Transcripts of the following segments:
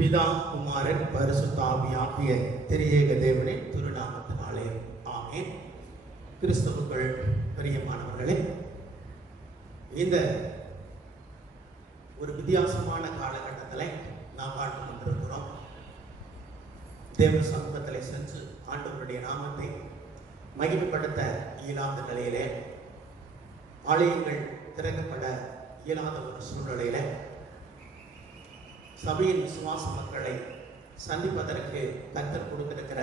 பிதா குமாரன் பரிசுத்த ஆவியாகிய திரியேக தேவனின் திருநாமத்தினாலே ஆமென். கிறிஸ்துவுக்குள் பிரியமானவர்களே, இந்த ஒரு வித்தியாசமான காலகட்டத்தில் நாம் வாழ்ந்து கொண்டிருக்கிறோம். தேவ சமூகத்தில் சென்று ஆண்டவருடைய நாமத்தை மகிமைப்படுத்த இயலாத நிலையிலே, ஆலயங்கள் திறக்கப்பட இயலாத ஒரு சூழ்நிலையில சபையின் விசுவாச மக்களை சந்திப்பதற்கு கர்த்தர் கொடுத்திருக்கிற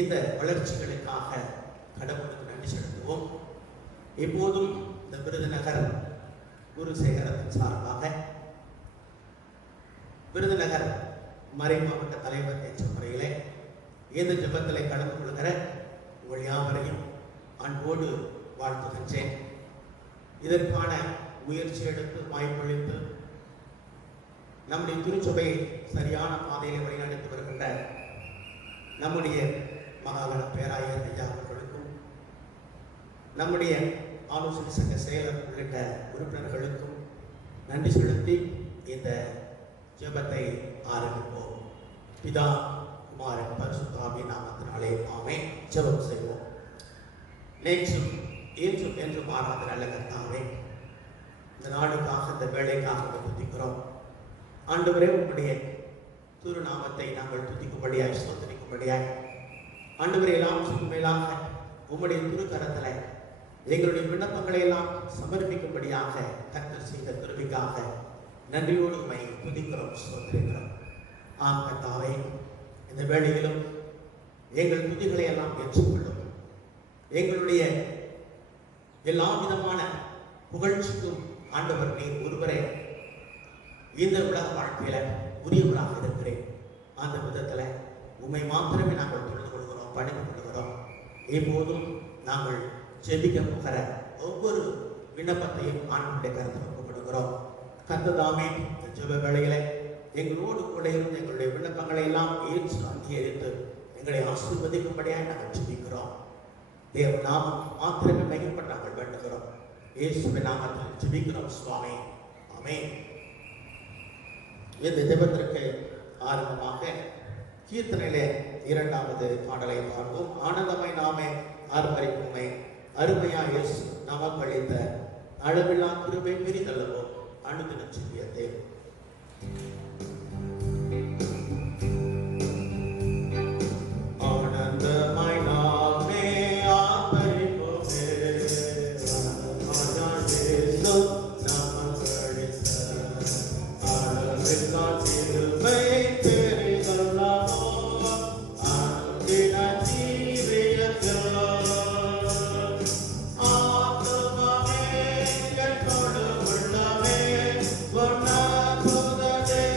இந்த வளர்ச்சிகளுக்காக கடவுளுக்கு நன்றி செலுத்துவோம். இப்போதும் இந்த விருதுநகர் குருசேகரத்தின் சார்பாக விருதுநகர் மறை மாவட்ட தலைவர் என்ற முறையிலே இந்த ஜெபத்தில் கலந்து கொள்கிற உங்கள் யாவரையும் அன்போடு வாழ்த்துகின்றேன். இதற்கான முயற்சி எடுத்து வாய்ப்பளித்து நம்முடைய திருச்சபையை சரியான பாதையில் வழிநடத்தி வருகின்ற நம்முடைய மகாகண பேராயர் ஐயா அவர்களுக்கும், நம்முடைய ஆலோசனை சங்க செயலர் உள்ளிட்ட உறுப்பினர்களுக்கும் நன்றி செலுத்தி இந்த ஜெபத்தை ஆரம்பிப்போம். பிதா குமாரன் பரிசுத்த ஆவியின் நாமத்தினாலே ஆமென். ஜெபம் செய்வோம். நேற்றும் இன்றும் என்று மாறாத நல்ல கர்த்தாவே, இந்த நாடுக்காக இந்த வேலைக்காக துதிக்கிறோம். ஆண்டவரே, உங்களுடைய திருநாமத்தை நாங்கள் துதிக்கும்படியாய் சோதனைக்கும்படியாய் ஆண்டவரே, எல்லாம் மேலாக உங்களுடைய திருக்கரத்தில் எங்களுடைய விண்ணப்பங்களை எல்லாம் சமர்ப்பிக்கும்படியாக கர்த்தர் செய்த கிருபைக்காக நன்றியோடு உம்மை துதிக்கிறோம், சோதரிக்கிறோம். ஆம் கர்த்தாவே, இந்த வேளையிலும் எங்கள் துதிகளை எல்லாம் ஏற்றுக்கொள்ளும். எங்களுடைய எல்லா விதமான புகழ்ச்சிக்கும் ஆண்டவர் நீர் ஒருவரே இந்த உலக வாழ்க்கையில உரியவராக இருக்கிறேன். அந்த விதத்துல உண்மை மாத்திரமே நாங்கள் தொழுது கொள்கிறோம், பணிந்து கொள்கிறோம். எப்போதும் நாங்கள் ஜெபிக்க போகிற ஒவ்வொரு விண்ணப்பத்தையும் ஆண்டவருடைய கருத்தில் ஒப்புக்கொடுக்கிறோம். கர்த்ததாமே ஜெப வேளையில எங்களோடு கூட இருந்து எங்களுடைய விண்ணப்பங்களை எல்லாம் ஏற்று அங்கீகரித்து எங்களை ஆசீர்வதிக்கும்படியாக நாங்கள் ஜெபிக்கிறோம். தேவ நாமம் மாத்திரமே மகிமைப்பட நாங்கள் வேண்டுகிறோம். இயேசுவின் நாமத்தில் ஜெபிக்கிறோம் சுவாமி, ஆமென். இந்த ஜெபத்திற்கு ஆரம்பமாக கீர்த்தனையிலே 2வது பாடலை பார்ப்போம். ஆனந்தமாய் நாமே ஆர்ப்பரிப்புமை அருமையா இயேசு நமக்கு அளித்த அளவில்லா கிருபை பெரிதல்லவோ அனுதின ஜெபியத்தை. Toda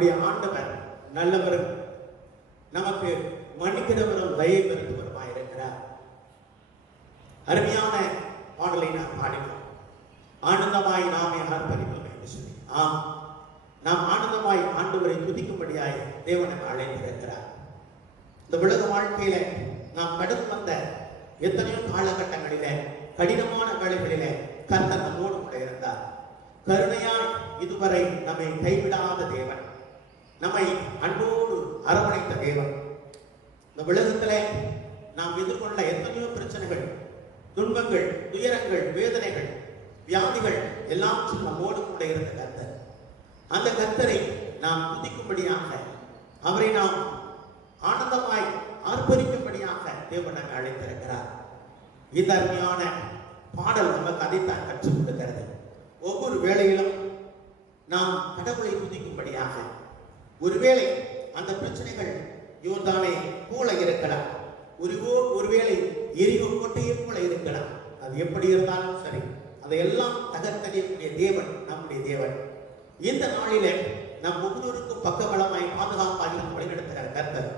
நம்முடைய ஆண்டவர் நல்லவரும் நமக்கு மன்னிக்கிறவரும் தயை பெறுகிறவருமாய் இருக்கிறார். அருமையான பாடலை நாம் பாடினோம். ஆனந்தமாய் நாமே ஆர்ப்பரிப்போம் என்று சொல்லி. ஆம், நாம் ஆனந்தமாய் ஆண்டவரை துதிக்கும்படியாய் தேவனை அழைத்திருக்கிறார். இந்த உலக வாழ்க்கையில நாம் கடந்து வந்த எத்தனையோ காலகட்டங்களில கடினமான வேளைகளிலே கர்த்தர் நம்மோடு கூட இருந்தார். கருணையாய் இதுவரை நம்மை கைவிடாத தேவன், நம்மை அன்போடு அரவணைத்த தேவன். இந்த உலகத்திலே நாம் எதிர்கொண்ட எத்தனையோ பிரச்சனைகள், துன்பங்கள், துயரங்கள், வேதனைகள், வியாதிகள் எல்லாம் நம்மோடு கூட இருந்த கர்த்தர். அந்த கர்த்தரை நாம் துதிக்கும்படியாக, அவரை நாம் ஆனந்தமாய் ஆர்ப்பரிக்கும்படியாக தேவன் நம்மை அழைத்திருக்கிறார். இந்த அருமையான பாடல் நமக்கு அதைத்தான் கற்றுக் கொடுக்கிறது. ஒவ்வொரு வேளையிலும் நாம் கடவுளை துதிக்கும்படியாக, ஒருவேளை அந்த பிரச்சனைகள் யோர்தானை போல இருக்கலாம், ஒருவேளை எரிகோ கோட்டையை போல இருக்கலாம். அது எப்படி இருந்தாலும் சரி, அதையெல்லாம் தகர்த்தறியக்கூடிய தேவன் நம்முடைய தேவன். இந்த நாளிலே நம் ஒவ்வொருவருக்கும் பக்கபலமாய் பாதுகாப்பாக வழிநடத்துகிற கர்த்தர்.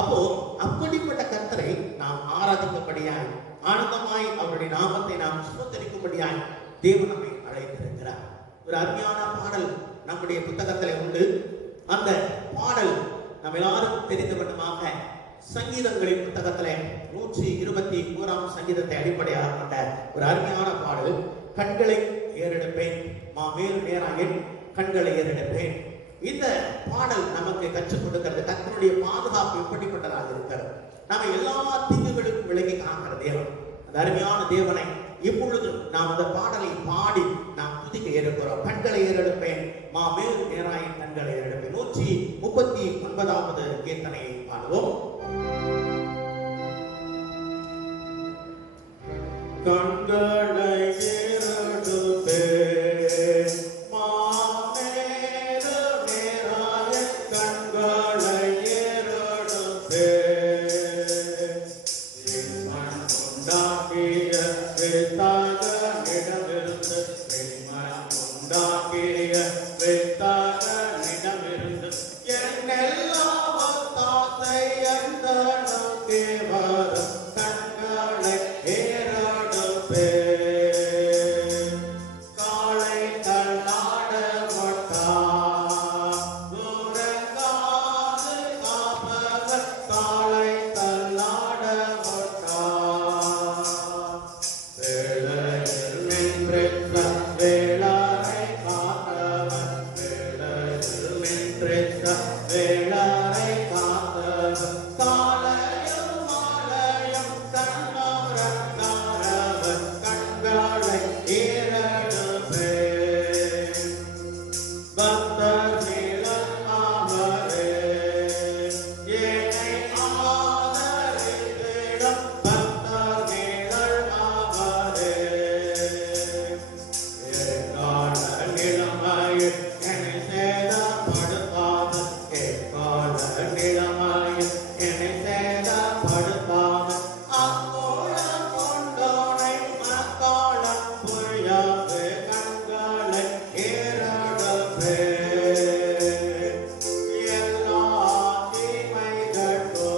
அப்போ அப்படிப்பட்ட கர்த்தரை நாம் ஆராதிக்கும்படியாய், ஆனந்தமாய் அவருடைய நாமத்தை நாம் சுத்தரிக்கும்படியாய் தேவன் நம்மை அழைத்திருக்கிறார். ஒரு அருமையான பாடல் நம்முடைய புத்தகத்திலே உண்டு. அந்த பாடல் நம்ம எல்லாரும் தெரிந்த வண்ணமாக சங்கீதங்களின் புத்தகத்திலே 121 சங்கீதத்தை அடிப்படையாக கொண்ட ஒரு அருமையான பாடல். கண்களை ஏறெடுப்பேன், மாமேல் நேராயன் கண்களை ஏறெடுப்பேன். இந்த பாடல் நமக்கு கற்றுக் கொடுக்கிறது கர்த்தருடைய பாதுகாப்பு எப்படிப்பட்டதாக இருக்கிறது. நாம எல்லா தீங்குகளுக்கும் விலகி காக்கிற தேவன், அந்த அருமையான தேவனை இப்பொழுது நாம் அந்த பாடலை பாடி நாம் துதிக்க இருக்கிறோம். கண்களை ஏறெடுப்பேன், மாமேல் நேராயன் கண்களை ஏறெடுப்பேன். 139வது கீர்த்தனையை பாடுவோம். கண்களை ஏறெடுப்பேன், மாமேல் நேராயன் கண்களை ஏறெடுப்பேன். உண்டாக்கிய வேத்தாகனிடமிருந்து, உண்டாக்கிய வேத்தாகனிடமிருந்து என்னெல்லாம் தாத்தை அந்த நோக்கே வரும் கண்களை ஏறெடுப்பேன். காலை தள்ளாட மாட்டார், உறங்காது காப்பவர் காலை தள்ளாட மாட்டார். வேளையில் நின்றென்ற வேளாரை காத்தவர், வேளையில் நின்றென்ற வேளாரை காத்தவர். காலையும் மாலையும் கண்ணோரக்காரவர் கண்களை ஏறெடுப்பேன். பக்தர் மேலன் அவரே, ஏனை ஆதரித்திடும் பக்தர் மேலன் அவரே. ஏற்கால நிலைமையில் என்னை சேதப்படுத்தாமல், ஏற்கால நிலைமையில் என்னை சேதப்படுத்தாமல், அக்கோலம் கொண்டோனை மக்காலம் புரியாது கண்களை ஏறெடுப்பேன். எல்லா தீமைகளுக்கும்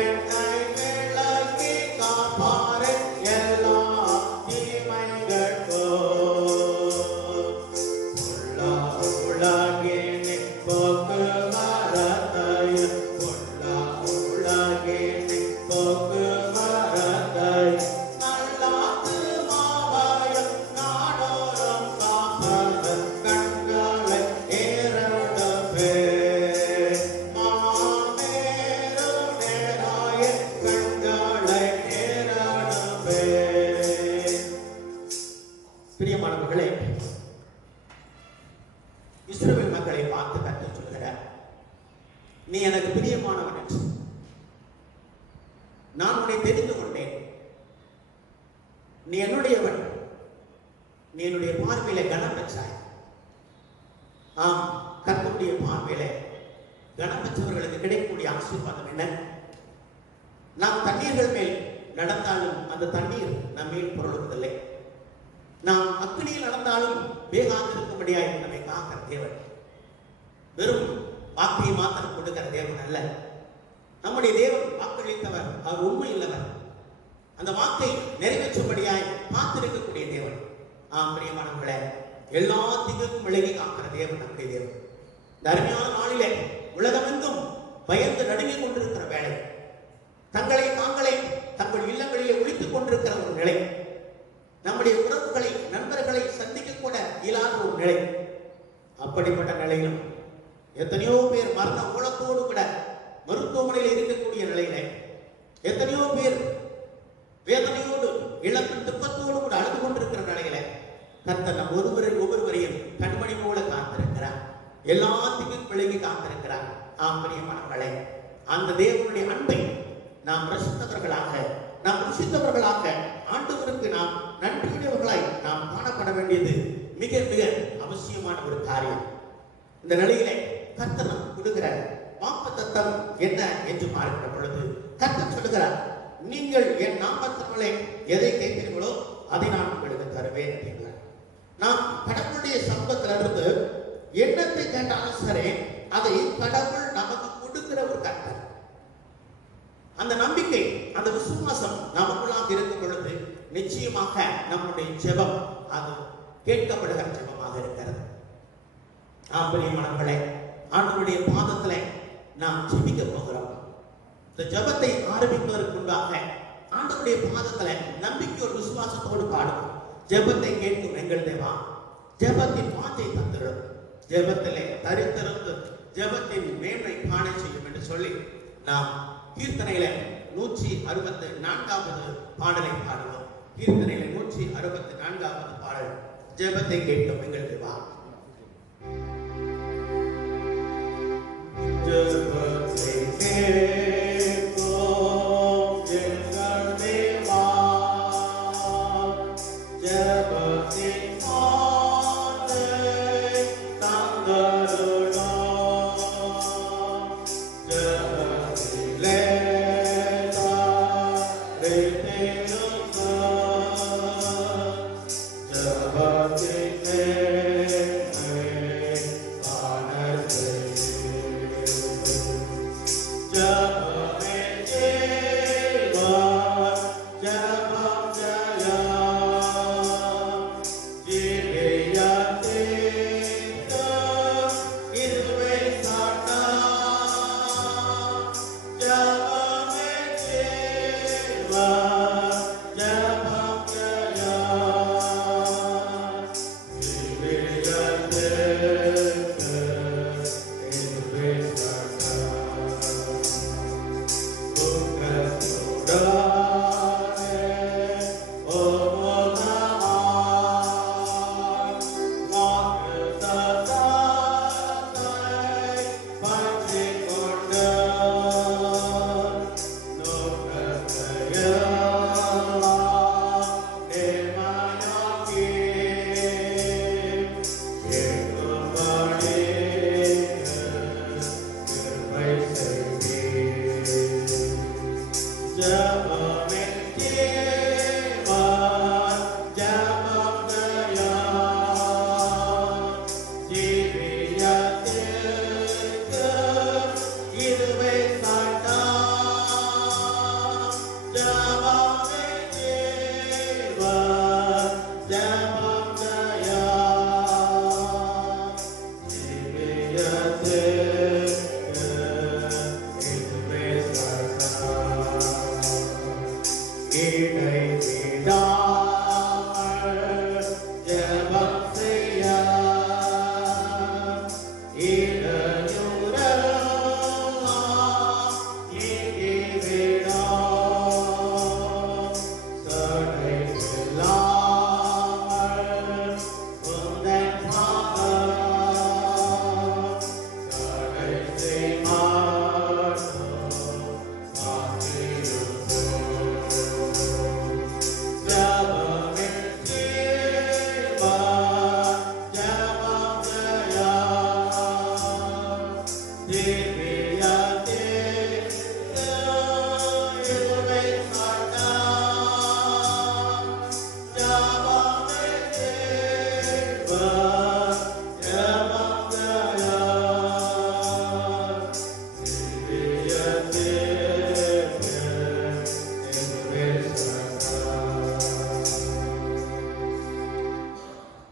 என்னை விலக்கி காப்பாரே, எல்லா தீமைகளுக்கும் உலகினை போக்குவரத்தையும், உலகினை போக்குவரத்தையும், நல்லாத்துமாவையும் நாடோறும் காப்பவர் கண்களை ஏறெடுப்பேன். மாமேரு நேராயன் கண்களை ஏறெடுப்பேன். பிரியமானவர்களே, இஸ்ரவேல் மக்களை பார்த்து கர்த்தர் சொல்கிறார், நீ எனக்கு பிரியமானவன் என்று நான் உன்னை தெரிந்து கொண்டேன். நீ என்னுடையவன், நீ என்னுடைய பார்வையில கனம் பெற்றாய். ஆம், கர்த்தருடைய பார்வையில கனம் பெற்றவர்களுக்கு கிடைக்கக்கூடிய ஆசீர்வாதம் என்ன? நாம் தண்ணீர்கள் மேல் நடந்தாலும் அந்த தண்ணீர் நம்மேல் பொருளுவதில்லை. நாம் அக்னியில் நடந்தாலும் வேகாந்திருக்கும்படியாய் நம்மை காக்கிற தேவன். வெறும் வாக்கை மாத்திரம் கொடுக்கிற தேவன் அல்ல. நம்முடைய தேவன் வாக்களித்தவர், அவர் உண்மை இல்லவர். அந்த வாக்கை நிறைவேற்றும்படியாய் காத்திருக்கக்கூடிய தேவன். பிரியமானவர்களே, எல்லா திக்குக்கும் விலகி காக்கிற தேவன் நம்முடைய தேவன். இந்த அருமையான நாளிலே உலகமெங்கும் பயந்து நடுங்கிக் கொண்டிருக்கிற வேலை, தங்களை தாங்களே தங்கள் இல்லங்களிலே ஒழித்துக் கொண்டிருக்கிற ஒரு நிலை, நம்முடைய உறவுகளை நண்பர்களை சந்திக்க கூட இயலாத ஒரு நிலை, அப்படிப்பட்ட நிலையிலும் எத்தனையோ பேர் மரண ஊழத்தோடு கூட மருத்துவமனையில் இருக்கக்கூடிய நிலையில, எத்தனையோ பேர் வேதனையோடு இழப்பின் துக்கத்தோடு கூட அழுது கொண்டிருக்கிற நிலையில கர்த்தர் நம் ஒவ்வொருவரையும் கண்மணி போல காத்திருக்கிறார். எல்லாத்துக்கும் விலகி காத்திருக்கிறார். பிரியமானவர்களே, அந்த தேவனுடைய அன்பை நாம் ரசித்தவர்களாக, நாம் ருசித்தவர்களாக, ஆண்டவருக்கு நாம் நன்றியுடையவர்களாய் நாம் காணப்பட வேண்டியது மிக மிக அவசியமான ஒரு காரியம். இந்த நிலையிலே கர்த்தர் நமக்கு கொடுக்கிற வாக்குத்தத்தம் என்ன என்று பார்க்கிற பொழுது கர்த்தர் சொல்லுகிறார், நீங்கள் என் நாமத்தினாலே எதை கேட்கிறீர்களோ அதை நான் உங்களுக்கு தருவேன் அப்படிங்கிறார். நாம் கடவுளுடைய சம்பத்திலிருந்து என்னத்தை கேட்டாலும் சரி, அதை கடவுள் நமக்கு கொடுக்கிற ஒரு கர்த்தர். அந்த நம்பிக்கை, அந்த விசுவாசம் நமக்குள்ளாக இருக்கும் பொழுது நிச்சயமாக நம்முடைய ஜெபம் அது கேட்கப்படுகிற ஜெபமாக இருக்கிறது. பிரியமானவர்களே, ஆண்டவருடைய பாதத்திலே நாம் ஜெபிக்க போகிறோம். இந்த ஜெபத்தை ஆரம்பிப்பதற்கு முன்பாக ஆண்டவருடைய பாதத்திலே நம்பிக்கையோடு விசுவாசத்தோடு பாடும். ஜெபத்தை கேட்கும் எங்கள் தேவா, ஜெபத்தின் வாஞ்சை தந்திரும், ஜெபத்திலே தரித்திருந்து ஜெபத்தின் மேன்மை காண செய்யும் என்று சொல்லி நாம் கீர்த்தனையில 164வது பாடலை பாடுவோம். கீர்த்தனையில 164வது பாடல், ஜெபத்தை கேட்கும் எங்கள் தேவா. ஜெபத்தை கேட்கும் எங்கள் தேவா, ஜெபத்தின் வாஞ்சை தந்தருளும், ஜெபத்திலே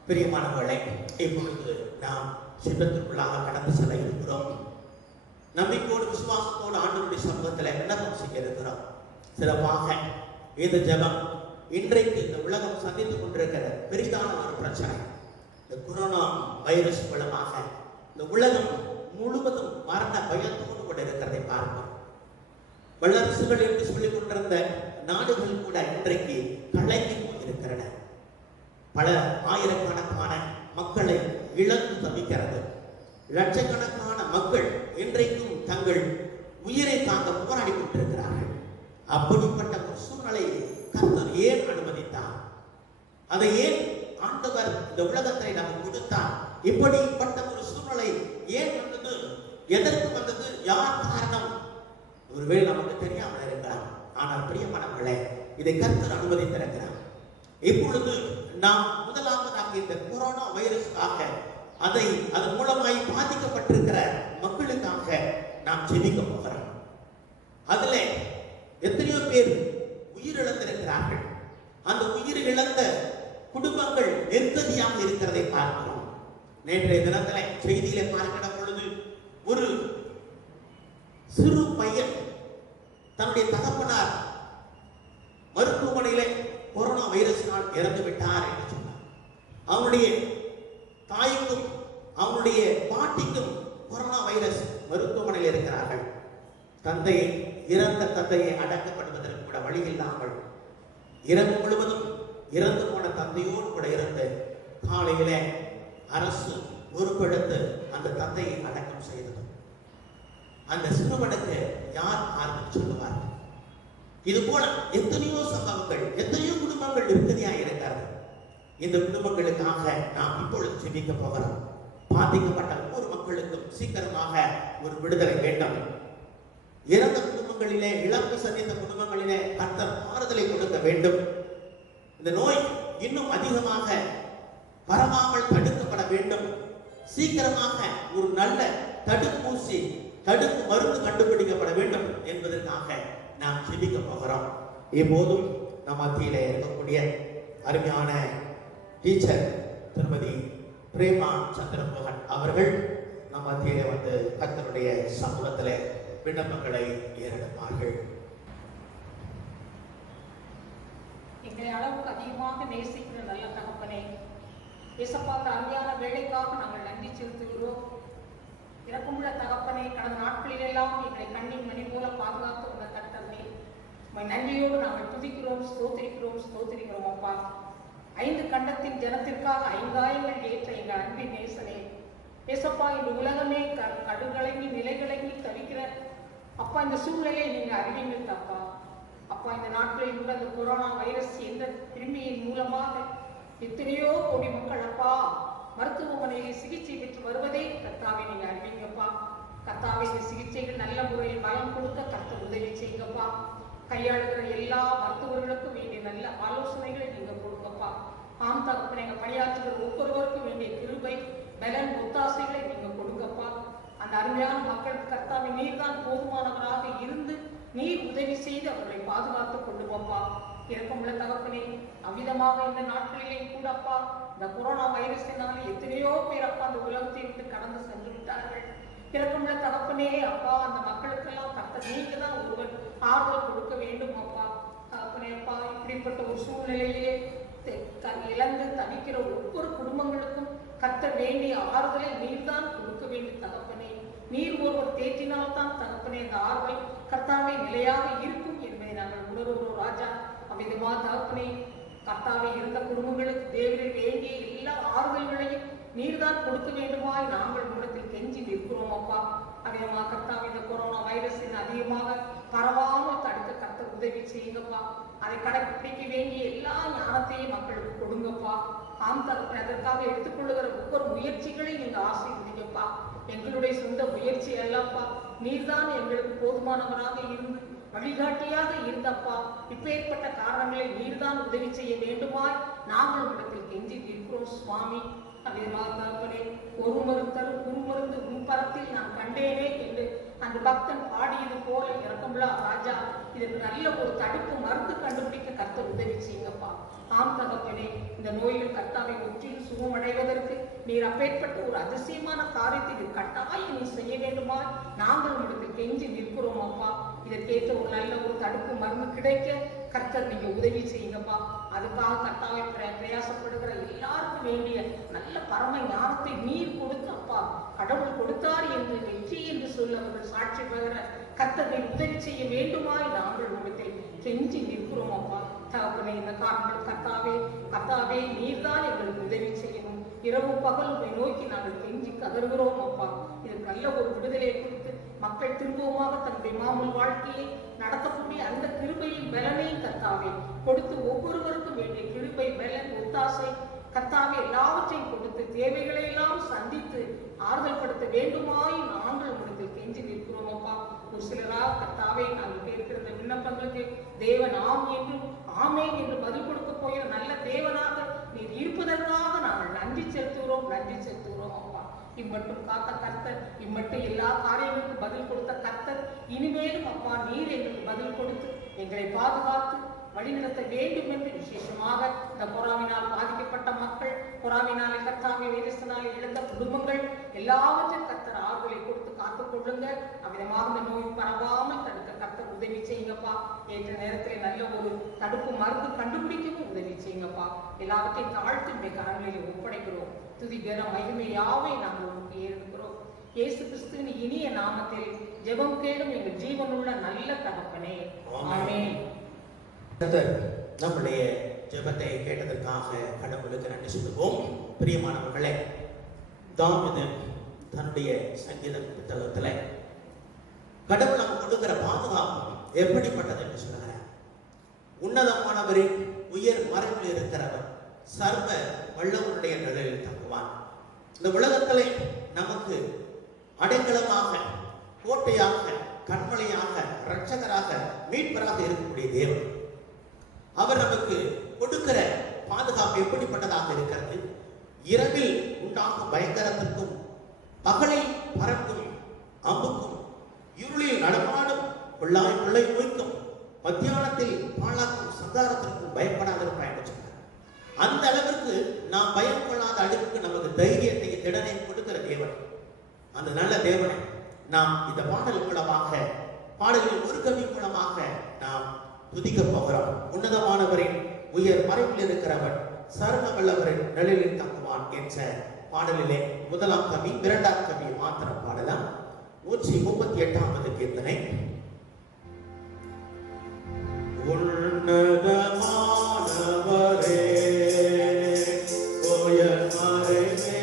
பிரியமானவர்களே, இப்பொழுது நாம் சித்தத்திற்குள்ளாக கடந்து செல்ல இருக்கிறோம். நம்பிக்கையோடு விசுவாசத்தோடு ஆண்டவருடைய சமூகத்தில் விண்ணப்பம் செய்ய இருக்கிறோம். சிறப்பாக இந்த ஜெபம் இன்றைக்கு இந்த உலகம் சந்தித்துக் கொண்டிருக்கிற பெரிதான ஒரு பிரச்சனை, இந்த கொரோனா வைரஸ் மூலமாக இந்த உலகம் முழுவதும் மரண பயத்தோடு கூட இருக்கிறதை பார்க்கிறோம். வல்லரசுகள் என்று சொல்லிக் கொண்டிருந்த நாடுகள் கூட இன்றைக்கு கலங்கி போயிருக்கின்றன. பல ஆயிரக்கணக்கான மக்களை இழந்து தவிக்கிறது. லட்சக்கணக்கான மக்கள் இன்றைக்கும் தங்கள் உயிரை தாங்க போராடி கொண்டிருக்கிறார்கள். அப்படிப்பட்ட ஒரு சூழ்நிலையை கர்த்தர் ஏன் அனுமதித்தார்? அதை ஏன் ஆண்டவர் இந்த உலகத்தை நமக்கு கொடுத்தார்? இப்படிப்பட்ட ஒரு சூழ்நிலை ஏன் வந்தது? எதற்கு வந்தது? யார் காரணம்? ஒருவேளை நமக்கு தெரியாமல் இருக்கிறார். ஆனால் பிரியமானவர்களே, இதை கர்த்தர் அனுமதித்திருக்கிறார். இப்பொழுது நாம் முதலாவதாக இந்த கொரோனா வைரஸுக்காக அதன் மூலமாய் பாதிக்கப்பட்டிருக்கிற மக்களுக்காக நாம் ஜெபிக்க போகிறோம். அதில் எத்தனையோ பேர் உயிரிழந்திருக்கிறார்கள். அந்த உயிர் இழந்த குடும்பங்கள் நெருக்கடியாக இருக்கிறதை பார்க்கிறோம். நேற்றைய தினத்தில் செய்தியில பார்க்கிற பொழுது ஒரு சிறு பையன் தன்னுடைய தகப்பனார் மருத்துவமனையில கொரோனா வைரஸினால் இறந்து விட்டார் என்று சொன்னார். அவனுடைய தாய்க்கும் அவனுடைய பாட்டிக்கும் கொரோனா வைரஸ் மருத்துவமனையில் இருக்கிறார்கள். இறந்த தந்தையை அடக்கப்படுவதற்கு கூட வழி இல்லாமல் இரவு முழுவதும் இறந்து போன தந்தையோடு கூட இருந்து காலையில அரசு பொறுப்பெடுத்து அந்த தந்தையை அடக்கம் செய்தது. அந்த சிறுவனுக்கு யார் ஆறுதல் சொல்லுவார்? இது போல எத்தனையோ சம்பவங்கள், எத்தனையோ குடும்பங்கள் நிம்மதியாக இருக்கிறது. இந்த குடும்பங்களுக்காக நாம் இப்பொழுது ஜெபிக்க போகிறோம். பாதிக்கப்பட்ட ஒவ்வொரு மக்களுக்கும் சீக்கிரமாக ஒரு விடுதலை வேண்டும். இறந்த குடும்பங்களிலே, இழப்பு சந்தித்த குடும்பங்களிலே கர்த்தர் ஆறுதலை கொடுக்க வேண்டும். இந்த நோய் இன்னும் அதிகமாக பரவாமல் தடுக்கப்பட வேண்டும். சீக்கிரமாக ஒரு நல்ல தடுப்பூசி, தடுப்பு மருந்து கண்டுபிடிக்கப்பட வேண்டும் என்பதற்காக நாம் ஜெபிக்க போகிறோம். இப்போதும் நம் மத்தியிலே இருக்கக்கூடிய அருமையான டீச்சர் திருமதி பிரேமா சந்திரமோகன் அவர்கள் நம் மத்தியிலே வந்து கர்த்தருடைய சமூகத்திலே விண்ணப்பங்களை ஏறெடுப்பார்கள். எங்களை அளவுக்கு அதிகமாக நேசிக்கிற நல்ல தகப்பனே, இயேசப்பாவுக்கு அருமையான வேலைக்காக நாங்கள் நன்றி செலுத்துகிறோம். இறக்கமுள்ள தகப்பனே, கடந்த நாட்களிலெல்லாம் எங்களை கண்ணின் மணி போல பாதுகாத்து வந்த கர்த்தரே, நன்றியோடு நாங்கள் துதிக்கிறோம், ஸ்தோத்திரிக்கிறோம் அப்பா. 5 கண்டத்தின் ஜனத்திற்காக 5 ஆயிரங்கள் ஏற்ற எங்கள் அன்பின் நேசனே, இயேசப்பா, இந்த உலகமே கடுகளங்கி நிலைகளங்கி தவிக்கிற அப்பா, இந்த சூழ்நிலையை நீங்க அறிவீங்க அப்பா. அப்பா, இந்த நாட்களில் உள்ள அந்த கொரோனா வைரஸ் என்ற கிருமியின் மூலமாக எத்தனையோ கோடி மக்கள் அப்பா மருத்துவமனையில் சிகிச்சை பெற்று வருவதை கர்த்தாவை நீங்க அறிவீங்கப்பா. கர்த்தாவை இந்த சிகிச்சைகள் நல்ல முறையில் பலம் கொடுக்க கர்த்தர் உதவி செய்யுங்கப்பா. கையாளுகிற எல்லா மருத்துவர்களுக்கும் வேண்டிய நல்ல ஆலோசனைகளை நீங்க கொடுங்கப்பா. ஆம் தகப்பனை, எங்க பணியாற்றுகிற ஒவ்வொருவருக்கும் வேண்டிய கிருபை, பலன், ஒத்தாசைகளை நீங்க கொடுங்கப்பா. அந்த அருமையான மக்களுக்கு கர்த்தாவை நீர் தான் போதுமானவராக இருந்து நீர் உதவி செய்து அவர்களை பாதுகாத்து கொண்டு போப்பா. இறக்கமுள்ள தகப்பனே, அவ்விதமாக இந்த நாட்களிலே கூட அப்பா இந்த கொரோனா வைரஸினால எத்தனையோ பேர் அப்பா அந்த உலகத்தை விட்டு கடந்து சென்று விட்டார்கள். இறக்கமுள்ள தகப்பனே அப்பா, அந்த மக்களுக்கெல்லாம் கர்த்தர் நீங்க தான் ஒருவர் ஆறுதல் கொடுக்க வேண்டும் அப்பா. தகப்பனே அப்பா, இப்படிப்பட்ட ஒரு சூழ்நிலையிலே இழந்து தவிக்கிற ஒவ்வொரு குடும்பங்களுக்கும் கர்த்தர் வேண்டிய ஆறுதலை நீர் தான் கொடுக்க வேண்டும் தகப்பனே. நீர் ஒருவர் தேற்றினால்தான் தகப்பனே இந்த ஆறுதல் கர்த்தாவே நிலையாக இருக்கும் என்பதை நாங்கள் உணர்வோம் ராஜா. அவ்விதமா தகப்பனே, கர்த்தாவே இருந்த குடும்பங்களுக்கு தேவனில் வேண்டிய எல்லா ஆறுதல்களையும் நீர்தான் கொடுக்க வேண்டுமாய் நாங்கள் உங்களிடத்தில் கெஞ்சி நிற்கிறோம் அப்பா. அவ்விதமா கர்த்தாவே, இந்த கொரோனா வைரஸின் அதிகமாக பரவாமல் தடுக்க கர்த்தர் உதவி செய்யுங்கப்பா. அதை கடைபிடிக்க வேண்டிய எல்லா ஞானத்தையும் மக்களுக்கு கொடுங்கப்பா. ஆம் தகப்பனே, அதற்காக எடுத்துக்கொள்ளுகிற ஒவ்வொரு முயற்சிகளையும் நீங்க ஆசீர்வதிங்கப்பா. எங்களுடைய சொந்த முயற்சி அல்லப்பா, நீர்தான் எங்களுக்கு போதுமானவராக இருந்து வழிகாட்டியாக இருந்தப்பா. இப்பேற்பட்ட காரணங்களை நீர்தான் உதவி செய்ய வேண்டுமாய் நாங்கள் இடத்தில் கெஞ்சி நிற்கிறோம் சுவாமி. அதே மாதிரி ஒரு மருந்தரும் குறுமருந்து முன்பரத்தில் நான் கண்டேனே என்று அந்த பக்தன் பாடியது போல இரக்கமுள்ள ராஜா இதற்கு நல்ல ஒரு தடுப்பு மருந்து கண்டுபிடிக்க கர்த்தர் உதவி செய்யுங்கப்பா. ஆம் தகப்பனே, இந்த நோயில் கர்த்தாவை முற்றிலும் சுகமடைவதற்கு நீர் அப்பேற்பட்ட ஒரு அதிசயமான காரியத்தை இது கட்டாயம் நீ செய்ய வேண்டுமா நாங்கள் உங்களுக்கு கெஞ்சி நிற்கிறோம் அப்பா. இதற்கேற்ற ஒரு நல்ல ஒரு தடுப்பு மருந்து கிடைக்க கர்த்தர் நீங்க உதவி செய்யுங்கப்பா. அதுக்காக கர்த்தாவை பிரயாசப்படுகிற எல்லாருக்கும் வேண்டிய நல்ல பரம ஞானத்தை நீர் கொடுத்தப்பா. கடவுள் கொடுத்தார் என்று வெற்றி என்று சொல்ல அவர்கள் சாட்சி பெற கர்த்தர் நீர் உதவி செய்ய வேண்டுமாய் நாங்கள் உங்களுக்கு கெஞ்சி நிற்கிறோம் அப்பா. தகப்பனே, இந்த காரணங்கள் கர்த்தாவே நீர்தான் எங்களுக்கு உதவி செய்யணும். இரவு பகல் உங்களை நோக்கி நாங்கள் கெஞ்சி கதறுகிறோம் அப்பா. இதற்கு நல்ல ஒரு விடுதலை கொடுத்து மக்கள் திரும்பவுமாக தன்னுடைய மாமூல் வாழ்க்கையை நடத்தக்கூடிய அந்த கிருபையின் பலனையும் கர்த்தாவே கொடுத்து ஒவ்வொருவருக்கும் வேண்டிய கிருபை பலன் ஒத்தாசை கர்த்தாவே எல்லாவற்றையும் கொடுத்து தேவைகளை எல்லாம் சந்தித்து ஆறுதல் படுத்த வேண்டுமாய் நாங்கள் உங்களுக்கு கெஞ்சி நிற்கிறோம் அப்பா. ஒரு சிலராக கர்த்தாவே நாங்கள் கேட்கிற விண்ணப்பங்களுக்கு தேவன் ஆம் என்றும் ஆமேன் என்று பதில் கொடுக்க போகிற நல்ல தேவனாக நீர் இருப்பதற்காக நாங்கள் நன்றி செலுத்துகிறோம் அப்பா. இம்மட்டும் காத்த கர்த்தர், இம்மட்டும் எல்லா காரியங்களுக்கும் பதில் கொடுத்த கர்த்தர் இனிமேலும் அப்பா நீர் எங்களுக்கு பதில் கொடுத்து எங்களை பாதுகாத்து வழிநடத்த வேண்டும் என்று விசேஷமாக இந்த கொரோனாவினால் பாதிக்கப்பட்ட மக்கள், கொரோனாவினாலே கர்த்தாவே வைரஸினாலே இழந்த குடும்பங்கள் எல்லாவற்றையும் கர்த்தர் ஆறுதலை கொடுத்து காத்துக் கொள்ளுங்க. அவ்விதமாக இந்த நோய் பரவாமல் தடுக்க கர்த்தர் உதவி செய்யுங்கப்பா. ஏற்ற நேரத்தில் நல்ல ஒரு தடுப்பு மருந்து கண்டுபிடிக்கவும் உதவி செய்யுங்கப்பா. எல்லாவற்றையும் தாழ்த்தி கரங்களில் ஒப்படைக்கிறோம். துதி கன மகிமை யாவை நாங்கள் உங்களுக்கு ஏறுகிறோம். இயேசு கிறிஸ்துவின் இனிய நாமத்தில் ஜெபம் கேளும் எங்கள் ஜீவனுள்ள நல்ல தகப்பனே, ஆமென். நம்முடைய ஜெபத்தை கேட்டதற்காக கடவுளுக்கு நன்றி சொல்லுவோம். பிரியமானவர்களே, தாவீது தன்னுடைய சங்கீத புத்தகத்துல கடவுள் நமக்கு கொடுக்கிற பாதுகாப்பு எப்படிப்பட்டது என்று சொல்லுகிறார். உன்னதமானவரின் உயர் மறைவில் இருக்கிறவர் சர்வ வல்லவருடைய நிழலில் தங்குவான். இந்த உலகத்திலே நமக்கு அடைக்கலமாக, கோட்டையாக, கண்மலையாக, இரட்சகராக, மீட்பராக இருக்கக்கூடிய தேவன் அவர் நமக்கு கொடுக்கிற பாதுகாப்பு எப்படிப்பட்டதாக இருக்கிறது. இரவில் உண்டாகும் பயங்கரத்திற்கும், பகலில் பறக்கும் அம்புக்கும், இருளில் நடமாடும் பிள்ளை நோய்க்கும், மத்தியானத்தில் பாழாக்கும் சந்தாரத்திற்கும் பயப்படாதிருப்பாய் என்று சொன்னார். அந்த அளவிற்கு நாம் பயம் கொள்ளாத அளவுக்கு நமக்கு தைரியத்தை, திடனை கொடுக்கிற தேவன், அந்த நல்ல தேவனை நாம் இந்த பாடல் மூலமாக, பாடலில் ஒரு கவி மூலமாக நாம் துதிக்க போகிறோம். உன்னதமானவரின் உயர் மறைவில் இருக்கிறவர் சர்வ வல்லவரின் நிழலில் தங்குவான் என்ற பாடலிலே முதலாம் கவி, இரண்டாம் கவி மாத்திரம் பாடலாம். 138வது கீர்த்தனை. உன்னதமானவரே உயர் மறைவிலே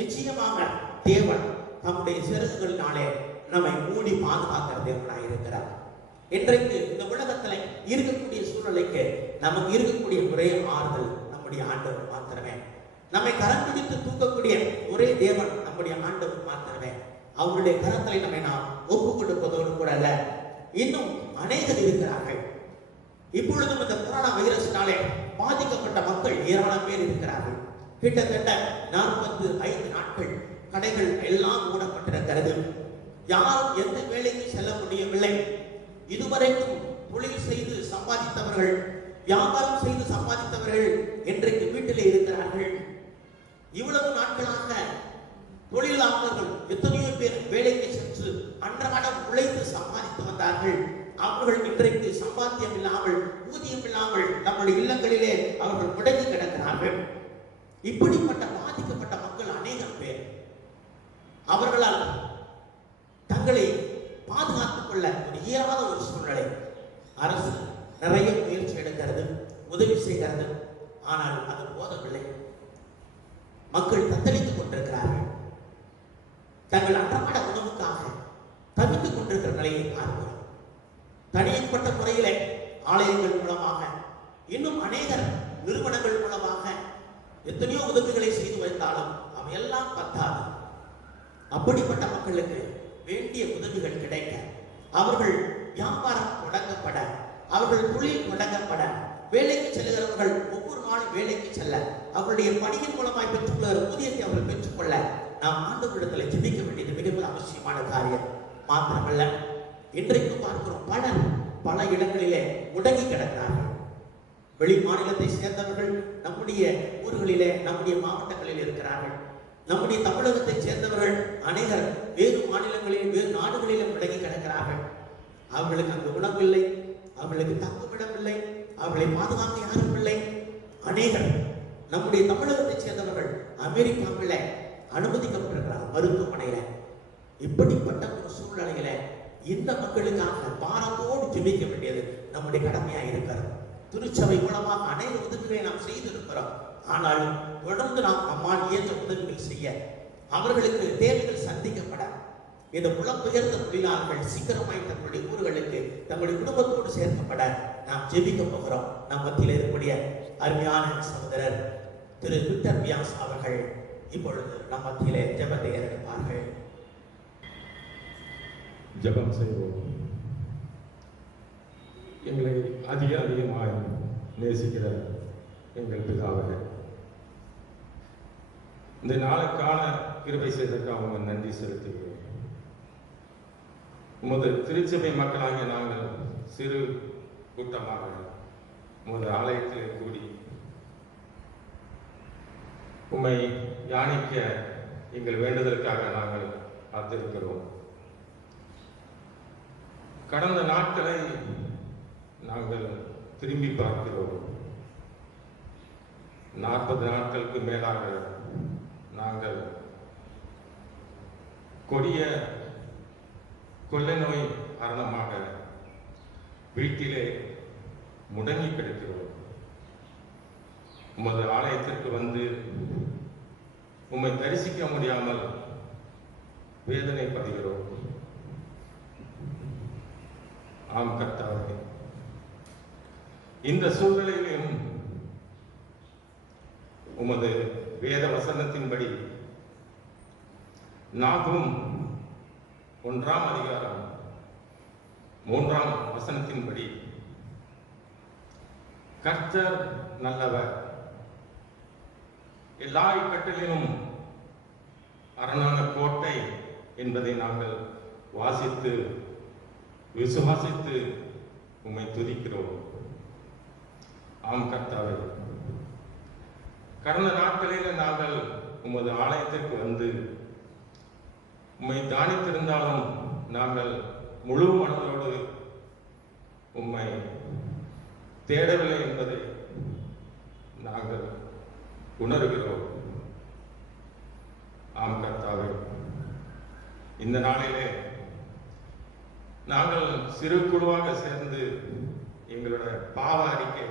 நிச்சயமாக தேவன் தம்முடைய சிறகுகளினாலே நம்மை மூடி பாதுகாக்கிற தேவனாய் இருக்கிறார். இன்றைக்கு இந்த உலகத்துல இருக்கக்கூடிய சூழ்நிலைக்கு நமக்கு இருக்கக்கூடிய ஒரே ஆறுதல் நம்முடைய ஆண்டவர் மாத்திரமே. நம்மை கரம் பிடித்து தூக்கக்கூடிய ஒரே தேவன் நம்முடைய ஆண்டவர் மாத்திரமே. அவருடைய கரங்களை நம்மை நாம் ஒப்பு கொடுப்பதோடு கூட அல்ல, இன்னும் அநேகர் இருக்கிறார்கள். இப்பொழுதும் இந்த கொரோனா வைரஸினாலே பாதிக்கப்பட்ட மக்கள் ஏராளம் பேர் இருக்கிறார்கள். கிட்டத்தட்ட 45 நாட்கள் கடைகள் எல்லாம் மூடப்பட்டிருக்கிறது. யாரும் எந்த வேலைக்கு செல்ல முடியவில்லை. இதுவரைக்கும் தொழில் செய்து சம்பாதித்தவர்கள், வியாபாரம் செய்து சம்பாதித்தவர்கள் இன்றைக்கு வீட்டிலே இருக்கிறார்கள். இவ்வளவு நாட்களாக தொழிலாளர்கள் எத்தனையோ பேர் வேலைக்கு சென்று அன்றாடம் உழைத்து சம்பாதித்து வந்தார்கள். அவர்கள் இன்றைக்கு சம்பாத்தியம் இல்லாமல், ஊதியம் இல்லாமல் நம்முடைய இல்லங்களிலே அவர்கள் முடங்கி கிடக்கிறார்கள். இப்படிப்பட்ட பாதிக்கப்பட்ட மக்கள் அநேகம் பேர். அவர்களால் தங்களை பாதுகாத்துக் கொள்ள இயலாத ஒரு சூழ்நிலை. அரசு நிறைய முயற்சி எடுக்கிறது, உதவி செய்கிறது. ஆனால் அது போதவில்லை. மக்கள் தத்தளித்துக் கொண்டிருக்கிறார்கள். தங்கள் அன்றாட உணவுக்காக தவித்துக் கொண்டிருக்கிற நிலையை பார்க்கிறோம். தனிப்பட்ட முறையிலே ஆலயங்கள் மூலமாக, இன்னும் அநேகர் நிறுவனங்கள் மூலமாக எத்தனையோ உதவிகளை செய்து வைத்தாலும் அவை எல்லாம் பத்தாது. அப்படிப்பட்ட மக்களுக்கு வேண்டிய உதவிகள் கிடைக்க, அவர்கள் வியாபாரம் தொடங்கப்பட, அவர்கள் தொழில் தொடங்கப்பட, வேலைக்கு செல்கிறவர்கள் ஒவ்வொரு நாளும் வேலைக்கு செல்ல, அவருடைய பணியின் மூலமாய் பெற்றுள்ள ஊதியத்தை அவர்கள் பெற்றுக்கொள்ள நாம் ஆண்டவரிடத்தில் ஜெபிக்க வேண்டியது மிக அவசியமான காரியம். மாத்திரமல்ல, இன்றைக்கு பார்க்கிறோம் பல இடங்களிலே முடங்கி கிடக்கிறார்கள். வெளி மாநிலத்தை சேர்ந்தவர்கள் நம்முடைய ஊர்களிலே, நம்முடைய மாவட்டங்களில் இருக்கிறார்கள். நம்முடைய தமிழகத்தை சேர்ந்தவர்கள் அநேகர் வேறு மாநிலங்களில், வேறு நாடுகளிலும் முடங்கி கிடக்கிறார்கள். அவர்களுக்கு அங்கு உணவு இல்லை, அவர்களுக்கு தங்குமிடம் இல்லை, அவர்களை பாதுகாக்க யாரும் இல்லை. அநேகர் நம்முடைய தமிழகத்தை சேர்ந்தவர்கள் அமெரிக்காவில் அனுமதிக்கப்பட்டிருக்கிறார் மருத்துவமனையில. இப்படிப்பட்ட ஒரு சூழ்நிலையில இந்த மக்களுக்காக பாரத்தோடு ஜெபிக்க வேண்டியது நம்முடைய கடமையாக இருக்கிறது. திருச்சபை மூலமாக அநேக உதவிகளை நாம் செய்திருக்கிறோம். ஆனாலும் தொடர்ந்து நாம் நம்மால் இயன்ற உதவிகள் செய்ய, அவர்களுக்கு தேவைகள் சந்திக்கப்பட, இந்த புலம்பெயர்ந்த தொழிலாளர்கள் சீக்கிரமாய் தங்களுடைய ஊர்களுக்கு தங்களுடைய குடும்பத்தோடு சேர்க்கப்பட நாம் ஜெபிக்க போகிறோம். நம் மத்தியில் இருக்கக்கூடிய அருமையான சகோதரர் திரு விக்டர் வியாஸ் அவர்கள் இப்பொழுது நம் மத்தியிலே ஜெபத்தை ஏறெடுப்பார்கள். ஜெபம் செய்வோம். எங்களை அதிகமாய் நேசிக்கிற எங்கள் பிதாவே, இந்த நாளுக்கான கிருபை செய்ததற்காக அவங்க நன்றி செலுத்துகிறோம். உமது திருச்சபை மக்களாகிய நாங்கள் சிறு கூட்டமாக உமது ஆலயத்தில் கூடி உம்மை தியானிக்க எங்கள் வேண்டுதலுக்காக நாங்கள் காத்திருக்கிறோம். கடந்த நாட்களை நாங்கள் திரும்பி பார்க்கிறோம். 40 நாட்களுக்கு மேலாக நாங்கள் கொடிய கொள்ளை நோய் காரணமாக வீட்டிலே முடங்கி கிடக்கிறோம். உமது ஆலயத்திற்கு வந்து உம்மை தரிசிக்க முடியாமல் வேதனைப்படுகிறோம். ஆம் கர்த்தாவே, இந்த சூழ்நிலையிலும் உமது வேத வசனத்தின்படி நாகும் 1ஆம் அதிகாரம் 3ஆம் வசனத்தின்படி கர்த்தர் நல்லவர், எல்லா இக்கட்டிலும் அரணான கோட்டை என்பதை நாங்கள் வாசித்து விசுவாசித்து உம்மை துதிக்கிறோம். ஆம் கர்த்தாவே, கடந்த நாட்களில் நாங்கள் உமது ஆலயத்திற்கு வந்து உம்மை தானித்திருந்தாலும் நாங்கள் முழு மனதோடு உம்மை தேடவில்லை என்பதை நாங்கள் உணர்கிறோம். ஆம் கர்த்தாவே, இந்த நாளிலே நாங்கள் சிறு குழுவாக சேர்ந்து எங்களுடைய பாவ அறிக்கை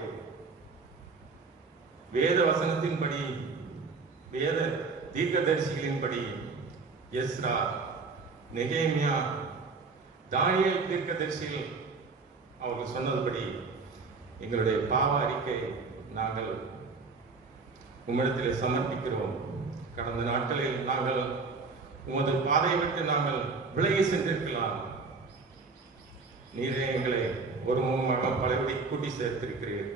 வேத வசனத்தின்படி வேத தீர்க்கதரிசிகளின்படி எஸ்ரா, நெகேமியா, தானியேல் தீர்க்கதரிசிகள் அவர்கள் சொன்னதுபடி எங்களுடைய பாவ அறிக்கை நாங்கள் உம்மிடத்தில் சமர்ப்பிக்கிறோம். கடந்த நாட்களில் நாங்கள் உமது பாதையை விட்டு நாங்கள் விலகி சென்றிருக்கலாம். நீரே எங்களை ஒரு முகமாக பலபடி கூட்டி சேர்த்திருக்கிறீர்.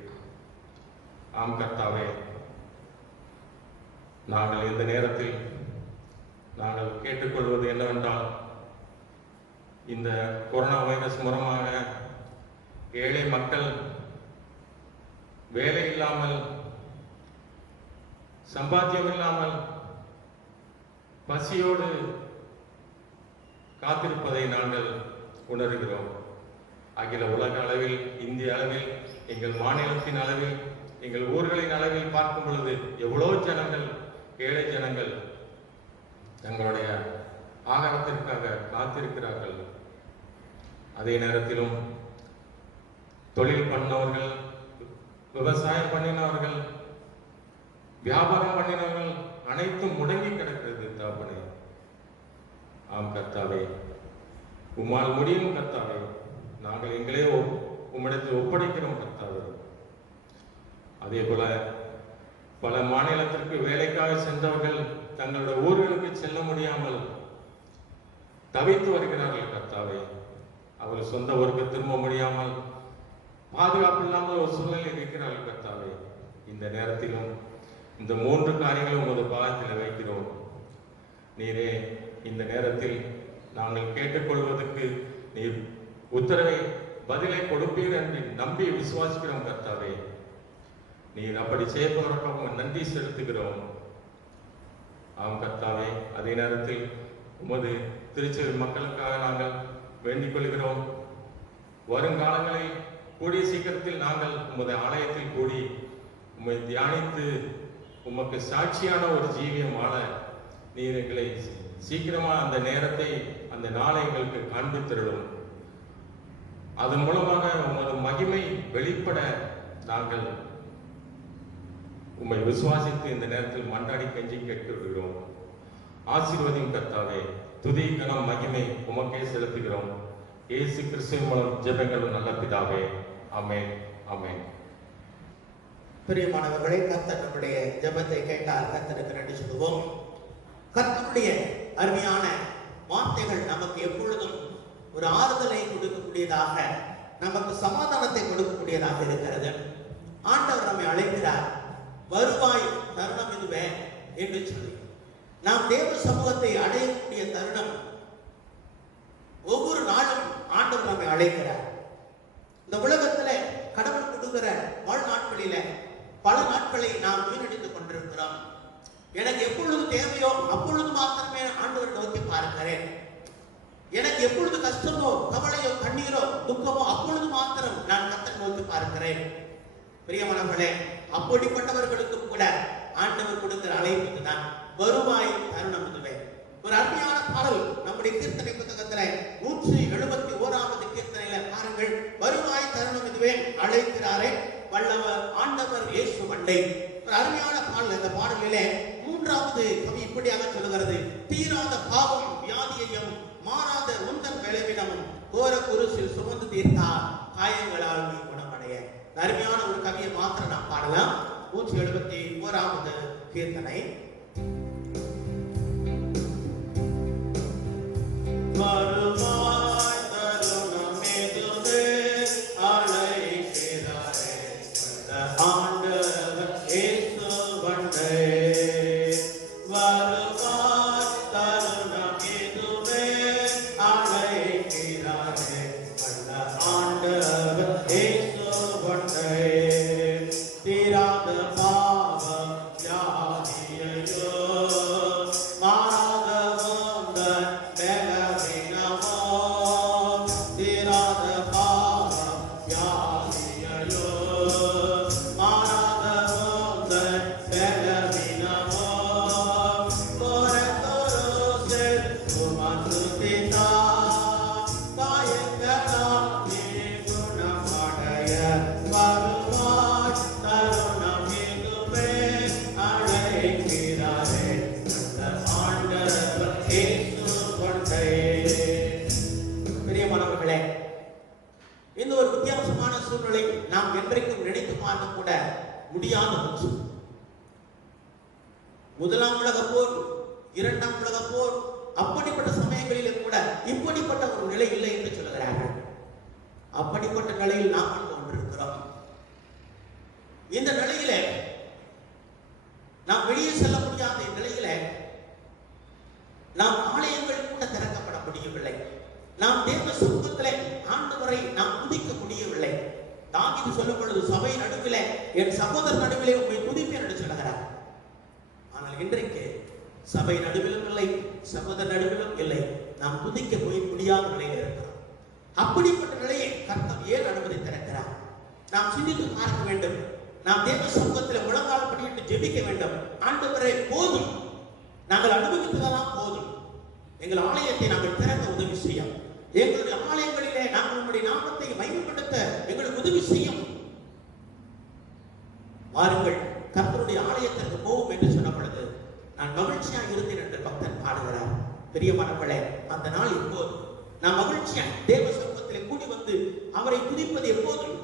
ஆம் கர்த்தாவே, நாங்கள் இந்த நேரத்தில் நாங்கள் கேட்டுக்கொள்வது என்னவென்றால், இந்த கொரோனா வைரஸ் மூலமாக ஏழை மக்கள் வேலை இல்லாமல், சம்பாத்தியம் இல்லாமல், பசியோடு காத்திருப்பதை நாங்கள் உணர்கிறோம். அகில உலக அளவில், இந்திய அளவில், எங்கள் மாநிலத்தின் அளவில், எங்கள் ஊர்களின் அளவில் பார்க்கும் பொழுது எவ்வளோ ஜனங்கள், ஏழை ஜனங்கள் தங்களுடைய ஆகாரத்திற்காக காத்திருக்கிறார்கள். அதே நேரத்திலும் தொழில் பண்ணவர்கள், விவசாயம் பண்ணினவர்கள், வியாபாரம் பண்ணினவர்கள் அனைத்தும் முடங்கி கிடக்கிறது தகப்பனே. ஆம் கர்த்தாவே, உம்மால் முடியும் கர்த்தாவே. நாங்கள் எங்களே உம்மிடத்தில் ஒப்படைக்கிறோம் கர்த்தாவே. அதே போல பல மாநிலத்திற்கு வேலைக்காக சென்றவர்கள் தங்களுடைய ஊர்களுக்கு செல்ல முடியாமல் தவித்து வருகிறார்கள் கர்த்தாவே. அவர் சொந்த ஊருக்கு திரும்ப முடியாமல், பாதுகாப்பு இல்லாமல் ஒரு சூழ்நிலை இருக்கிறார்கள் கர்த்தாவே. இந்த நேரத்திலும் இந்த 3 காரியங்களும் உமது பாதத்தில் வைக்கிறோம். நீரே இந்த நேரத்தில் நாங்கள் கேட்டுக்கொள்வதற்கு நீர் உத்தரவை, பதிலை கொடுப்பீர் என்று நம்பி விசுவாசிக்கிறோம் கர்த்தாவே. நீர் அப்படி செய்வதற்காக நன்றி செலுத்துகிறோம். ஆம் கர்த்தாவே, அதே நேரத்தில் உமது திருச்சபை மக்களுக்காக நாங்கள் வேண்டிக் கொள்கிறோம். வருங்காலங்களில் கூடிய சீக்கிரத்தில் நாங்கள் உமது ஆலயத்தில் கூடி உம்மை தியானித்து உமக்கு சாட்சியான ஒரு ஜீவியம் வாழ நீர் எங்களை சீக்கிரமா அந்த நேரத்தை, அந்த நாளை எங்களுக்கு காண்பித்திருளும். அதன் மூலமாக உமது மகிமை வெளிப்பட நாங்கள் உம்மை விசுவாசித்து இந்த நேரத்தில் மன்றாடி கெஞ்சி கேட்டு விடுகிறோம். ஆசீர்வதியும் கர்த்தாவே. துதி, கனம், மகிமை உமக்கே செலுத்துகிறோம். இயேசு கிறிஸ்துவின் மூலம் ஜெபங்கள் நல்ல பிதாவே. ஆமென், ஆமென். பிரியமானவர்களே, கர்த்தர் நம்முடைய ஜெபத்தை கேட்டால் கர்த்தருக்கு நன்றி சொல்லுவோம். கர்த்தருடைய அருமையான வார்த்தைகள் நமக்கு எப்பொழுதும் ஒரு ஆறுதலை கொடுக்கக்கூடியதாக, நமக்கு சமாதானத்தை கொடுக்கக்கூடியதாக இருக்கிறது. ஆண்டவர் நம்மை அழைக்கிறார், வருவாய் தருணம் இதுவே என்று சொல்லி. நாம் தேவ சமூகத்தை அடையக்கூடிய தருணம் ஒவ்வொரு நாளும் ஆண்டவர் நம்மை அழைக்கிறார். இந்த உலகத்திலே கடவுள் கொடுக்கிற வாழ்நாட்களில பல நாட்களை நாம் வீணடித்துக் கொண்டிருக்கிறோம். எனக்கு எப்பொழுது தேவையோ அப்பொழுது மாத்திரமே ஆண்டவரை நோக்கி பார்க்கிறேன். எனக்கு எப்பொழுது கஷ்டமோ, கவலையோ, கண்ணீரோ, துக்கமோ அப்பொழுது மாத்திரம் நான் கர்த்தரை நோக்கி பார்க்கிறேன். பிரியமானவர்களே, அப்படிப்பட்டவர்களுக்கு கூட ஆண்டவர் கொடுக்கிற அழைப்பு தான், வருவாய் தருணம் இதுவே. ஒரு அருமையான பாடல் நம்முடைய கீர்த்தனை புத்தகத்துல 171வது கீர்த்தனையில பாருங்கள், வருவாய் தருணம் இதுவே அழைக்கிறாரே வல்லவர் ஆண்டவர் இயேசு மண்டை. ஒரு அருமையான பாடல். இந்த பாடலிலே 3வது கவி இப்படியாக சொல்லுகிறது, தீராத பாவம் வியாதியையும் மாறாத உந்தன் விளைவிடமும் கோர குருசில் சுமந்து தீர்த்தார் காயங்களால் நீ குணமடைய. அருமையான ஒரு கவியை மாத்திரம் நாம் பாடலாம். 171வது கீர்த்தனை. வருவாய் தருணம் இதுவே அழைக்கிறாரே ஆண்டவர் இயேசு மண்டை. வருவாய் தருணம் இதுவே அழைக்கிறாரே ஆண்டவர் இயேசு மண்டை. தீராத பாவம் வியாதியையும் முடியாத ஒன்று. முதலாம் உலகப் போர், இரண்டாம் உலகப் போர், அப்படிப்பட்ட சமயங்களிலும் கூட இப்படிப்பட்ட ஒரு நிலை இல்லை என்று சொல்லுகிறார்கள். அப்படிப்பட்ட நிலையில் நாம் வந்து கொண்டிருக்கிறோம். இந்த நிலையில நாம் வெளியே செல்ல முடியாத நிலையில நாம் ஆலயங்கள் கூட திறக்கப்பட முடியவில்லை. நாம் தேவ சமூகத்திலே ஆண்டவரை நாம் துதிக்க முடியவில்லை. தாவீது சொல்லும் பொழுது சபை நடுவிலே என் சகோதரர் நடுவிலே உம்மை துதிப்பேன் என்று சொல்லுகிறார். ஆனால் இன்றைக்கு சபை நடுவிலும் இல்லை, சகோதரர் நடுவிலும் இல்லை. நாம் துதிக்க போய் முடியாத நிலையில் இருக்கிறோம். அப்படிப்பட்ட நிலையை கர்த்தர் ஏன் அனுமதித்திருக்கிறார்? நாம் சிந்தித்து பார்க்க வேண்டும். நாம் தேவ சமூகத்தில் முழங்கால் படியிட்டு ஜெபிக்க வேண்டும். ஆண்டவரே போதும், நாங்கள் அனுபவித்ததெல்லாம் போதும், எங்கள் ஆலயத்தை நாங்கள் திறக்க உதவி செய்யும், எங்களுடைய ஆலயங்களிலே நாங்கள் உங்களுடைய நாமத்தை மகிமைப்படுத்த எங்களுக்கு உதவி செய்யும். வாருங்கள் கர்த்தருடைய ஆலயத்திற்கு போவோம் என்று சொன்ன பொழுது நான் மகிழ்ச்சியாக இருந்தேன் என்று பக்தன் பாடுகிறார். பிரியமானவர்களே, அந்த நாள் எப்போது? நாம் மகிழ்ச்சியாக தேவ சமூகத்தில் கூடி வந்து அவரை துதிப்பது எப்போதும்,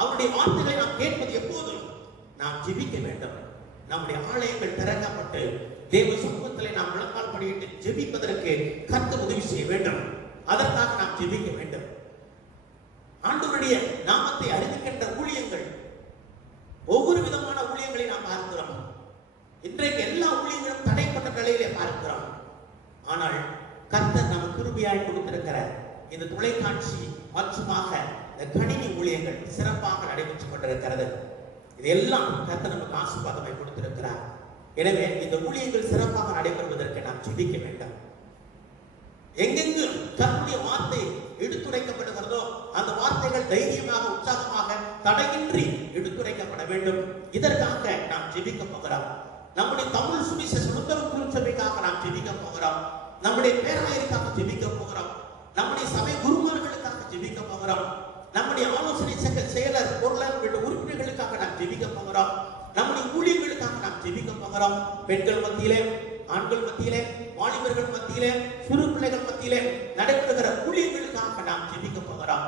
அவருடைய வார்த்தைகளை நாம் கேட்பது எப்போதும். நாம் ஜெபிக்க வேண்டும். நம்முடைய ஆலயங்கள் திறக்கப்பட்டு தேவ சமூகத்திலே நாம் முழங்கால் படியிட்டு ஜெபிப்பதற்கு கர்த்தர் உதவி செய்ய வேண்டும். அதற்காக நாம் ஜெபிக்க வேண்டும். ஆண்டவருடைய நாமத்தை அறிவிக்கின்ற ஊழியங்கள், ஒவ்வொரு விதமான ஊழியங்களை நாம் பார்க்கிறோம். இன்றைக்கு எல்லா ஊழியங்களும் தடைப்பட்ட நிலையிலே பார்க்கிறோம். ஆனால் கர்த்தர் நமக்கு கிருபையாய் கொடுத்திருக்கிற இந்த தொலைக்காட்சி மற்றுமாக இந்த கணினி ஊழியங்கள் சிறப்பாக நடைபெற்றுக் கொண்டிருக்கிறது. இதெல்லாம் கர்த்தர் நமக்கு ஆசீர்வாதமாய் கொடுத்திருக்கிறார். எனவே இந்த ஊழியங்கள் சிறப்பாக நடைபெறுவதற்கு நாம் ஜெபிக்க வேண்டும். எங்கெங்கு கர்த்தருடைய வார்த்தை எடுத்துரைக்கப்படுகிறதோ அந்த வார்த்தைகள் தைரியமாக, உற்சாகமாக, தடையின்றி எடுத்துரைக்கப்பட வேண்டும். இதற்காக நாம் ஜெபிக்க போகிறோம். நம்முடைய தமிழ் சுவிசேஷ உத்தரவு திருச்சபைக்காக நாம் ஜெபிக்க போகிறோம். நம்முடைய பேராயருக்காக ஜெபிக்க போகிறோம். நம்முடைய சபை குருமார்களுக்காக ஜெபிக்க போகிறோம். நம்முடைய ஆலோசனை சங்க செயலர், பொருளாளர் உள்ளிட்ட உறுப்பினர்களுக்காக நாம் ஜெபிக்க போகிறோம். நம்முடைய ஊழியர்களுக்காக நாம் ஜெபிக்க போகிறோம். பெண்கள் மத்தியிலே, ஆண்கள் மத்தியிலே, வாலிபர்கள் மத்தியிலே, சிறு பிள்ளைகள் மத்தியிலே நடைபெறுகிற ஊழியர்களுக்காக நாம் ஜெபிக்க போகிறோம்.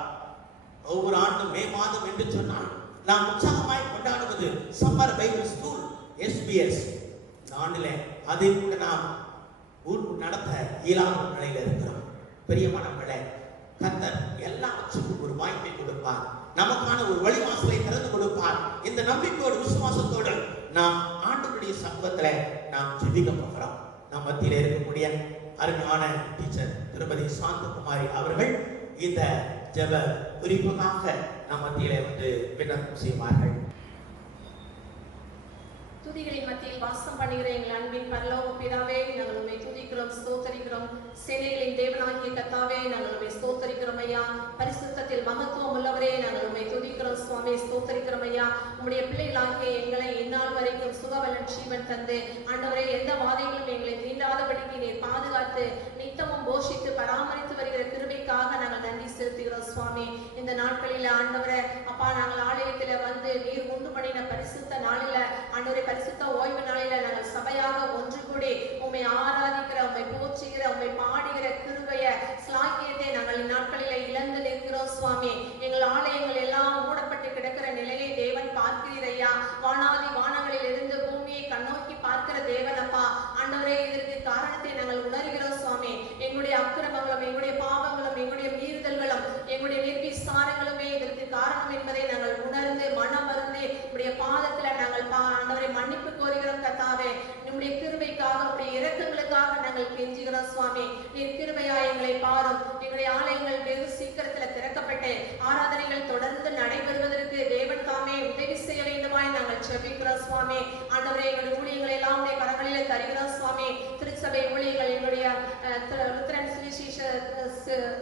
ஒவ்வொரு ஆண்டும் மே மாதம் என்று சொன்னால் நாம் உற்சாகமாய் கொண்டாடுவது சம்மர் பைபிள் ஸ்கூல் SBS. ஆண்டிலே அதை கூட நாம் நடத்த இயலாத நிலையில் இருக்கிறோம். பிரியமானவர்களே, கர்த்தர் எல்லாவற்றுக்கும் ஒரு வாய்ப்பை கொடுப்பார். நமக்கான ஒரு வழிவாசலை திறந்து கொடுப்பார். இந்த நம்பிக்கையோடு, விசுவாசத்தோடு நாம் ஆண்டவருடைய சமூகத்திலே நாம் ஜெபிக்க போகிறோம். நம் மத்தியிலே இருக்கக்கூடிய அருமையான டீச்சர் திருமதி சாந்தகுமாரி அவர்கள் இந்த ஜெப குறிப்புக்காக நம் மத்தியிலே வந்து விண்ணப்பம் செய்வார்கள். துதிகளின் மத்தியில் வாசம் பண்ணுகிற எங்கள் அன்பின் பரலோக பிதாவே, நாங்கள் உம்மை துதிக்கிறோம், ஸ்தோத்தரிக்கிறோம். சேனைகளின் தேவனாகிய கர்த்தாவே, நாங்கள் உம்மை ஸ்தோத்தரிக்கிறோம் ஐயா. பரிசுத்தத்தில் மகத்துவம் உள்ளவரே, நாங்கள் உம்மை துதிக்கிறோம் சுவாமி, ஸ்தோத்தரிக்கிறோம் ஐயா. உம்முடைய பிள்ளைகளாகிய எங்களை இந்நாள் வரைக்கும் சுகவலன் ஜீவன் தந்து ஆண்டவரே, எந்த வாதைகளும் எங்களை தீண்டாதபடிக்கு நீர் பாதுகாத்து நித்தமும் போஷித்து பராமரித்து வருகிற கிருபைக்காக நாங்கள் நன்றி செலுத்துகிறோம் சுவாமி. இந்த நாட்களில் ஆண்டவரே அப்பா, நாங்கள் ஆலயத்தில் வந்து நீர் உண்டு பண்ணின பரிசுத்த நாளில் ஆண்டவரே, பரிசுத்த ஓய்வு நாளில நாங்கள் சபையாக ஒன்று கூடி உம்மை ஆராதிக்கிற, உம்மை போற்றுகிற, உம்மை பாடுகிற கிருபைய ஸ்லாக்கியத்தை நாங்கள் இந்நாட்களில இழந்து நிற்கிறோம் சுவாமி. எங்கள் ஆலயங்கள் எல்லாம் மூடப்பட்டு கிடக்கிற நிலையை தேவன் பார்க்கிறீர் ஐயா. வானாதி வானங்களில் இருந்து பூமியை கண்ணோக்கி பார்க்கிற தேவன் அப்பா. ஆண்டவரே, இதற்கு காரணத்தை நாங்கள் உணர்கிறோம் சுவாமி. எங்களுடைய அக்கிரமங்களும், எங்களுடைய பாவங்களும், எங்களுடைய மீறுதல்களும், எங்களுடைய நிர்விசாரங்களுமே இதற்கு காரணம் என்பதை நாங்கள் உணர்ந்து மனமருந்து உடைய பாதத்துல நாங்கள் ஆண்டவரை மன்னிப்பு கோருகிறோம் கர்த்தாவே. நம்முடைய கிருபைக்காக, உடைய இரக்கங்களுக்காக நாங்கள் கெஞ்சுகிறோம் சுவாமி. நீர் கிருபையா எங்களை பாரும். எங்களுடைய ஆலயங்கள் வெகு சீக்கிரத்தில் திறக்கப்பட்டு ஆராதனைகள் தொடர்ந்து நடைபெறுவதற்கு தேவன் தாமே உதவி செய்ய வேண்டுமாய் நாங்கள் ஜெபிக்கிறோம் சுவாமி. ஆண்டவரே, எங்களுடைய ஊழியங்களை எல்லாம் உடைய கரங்களிலே தருகிறோம் சுவாமி. திருச்சபை ஊழியர்கள், எங்களுடைய லுத்தரன் சுவிசேஷ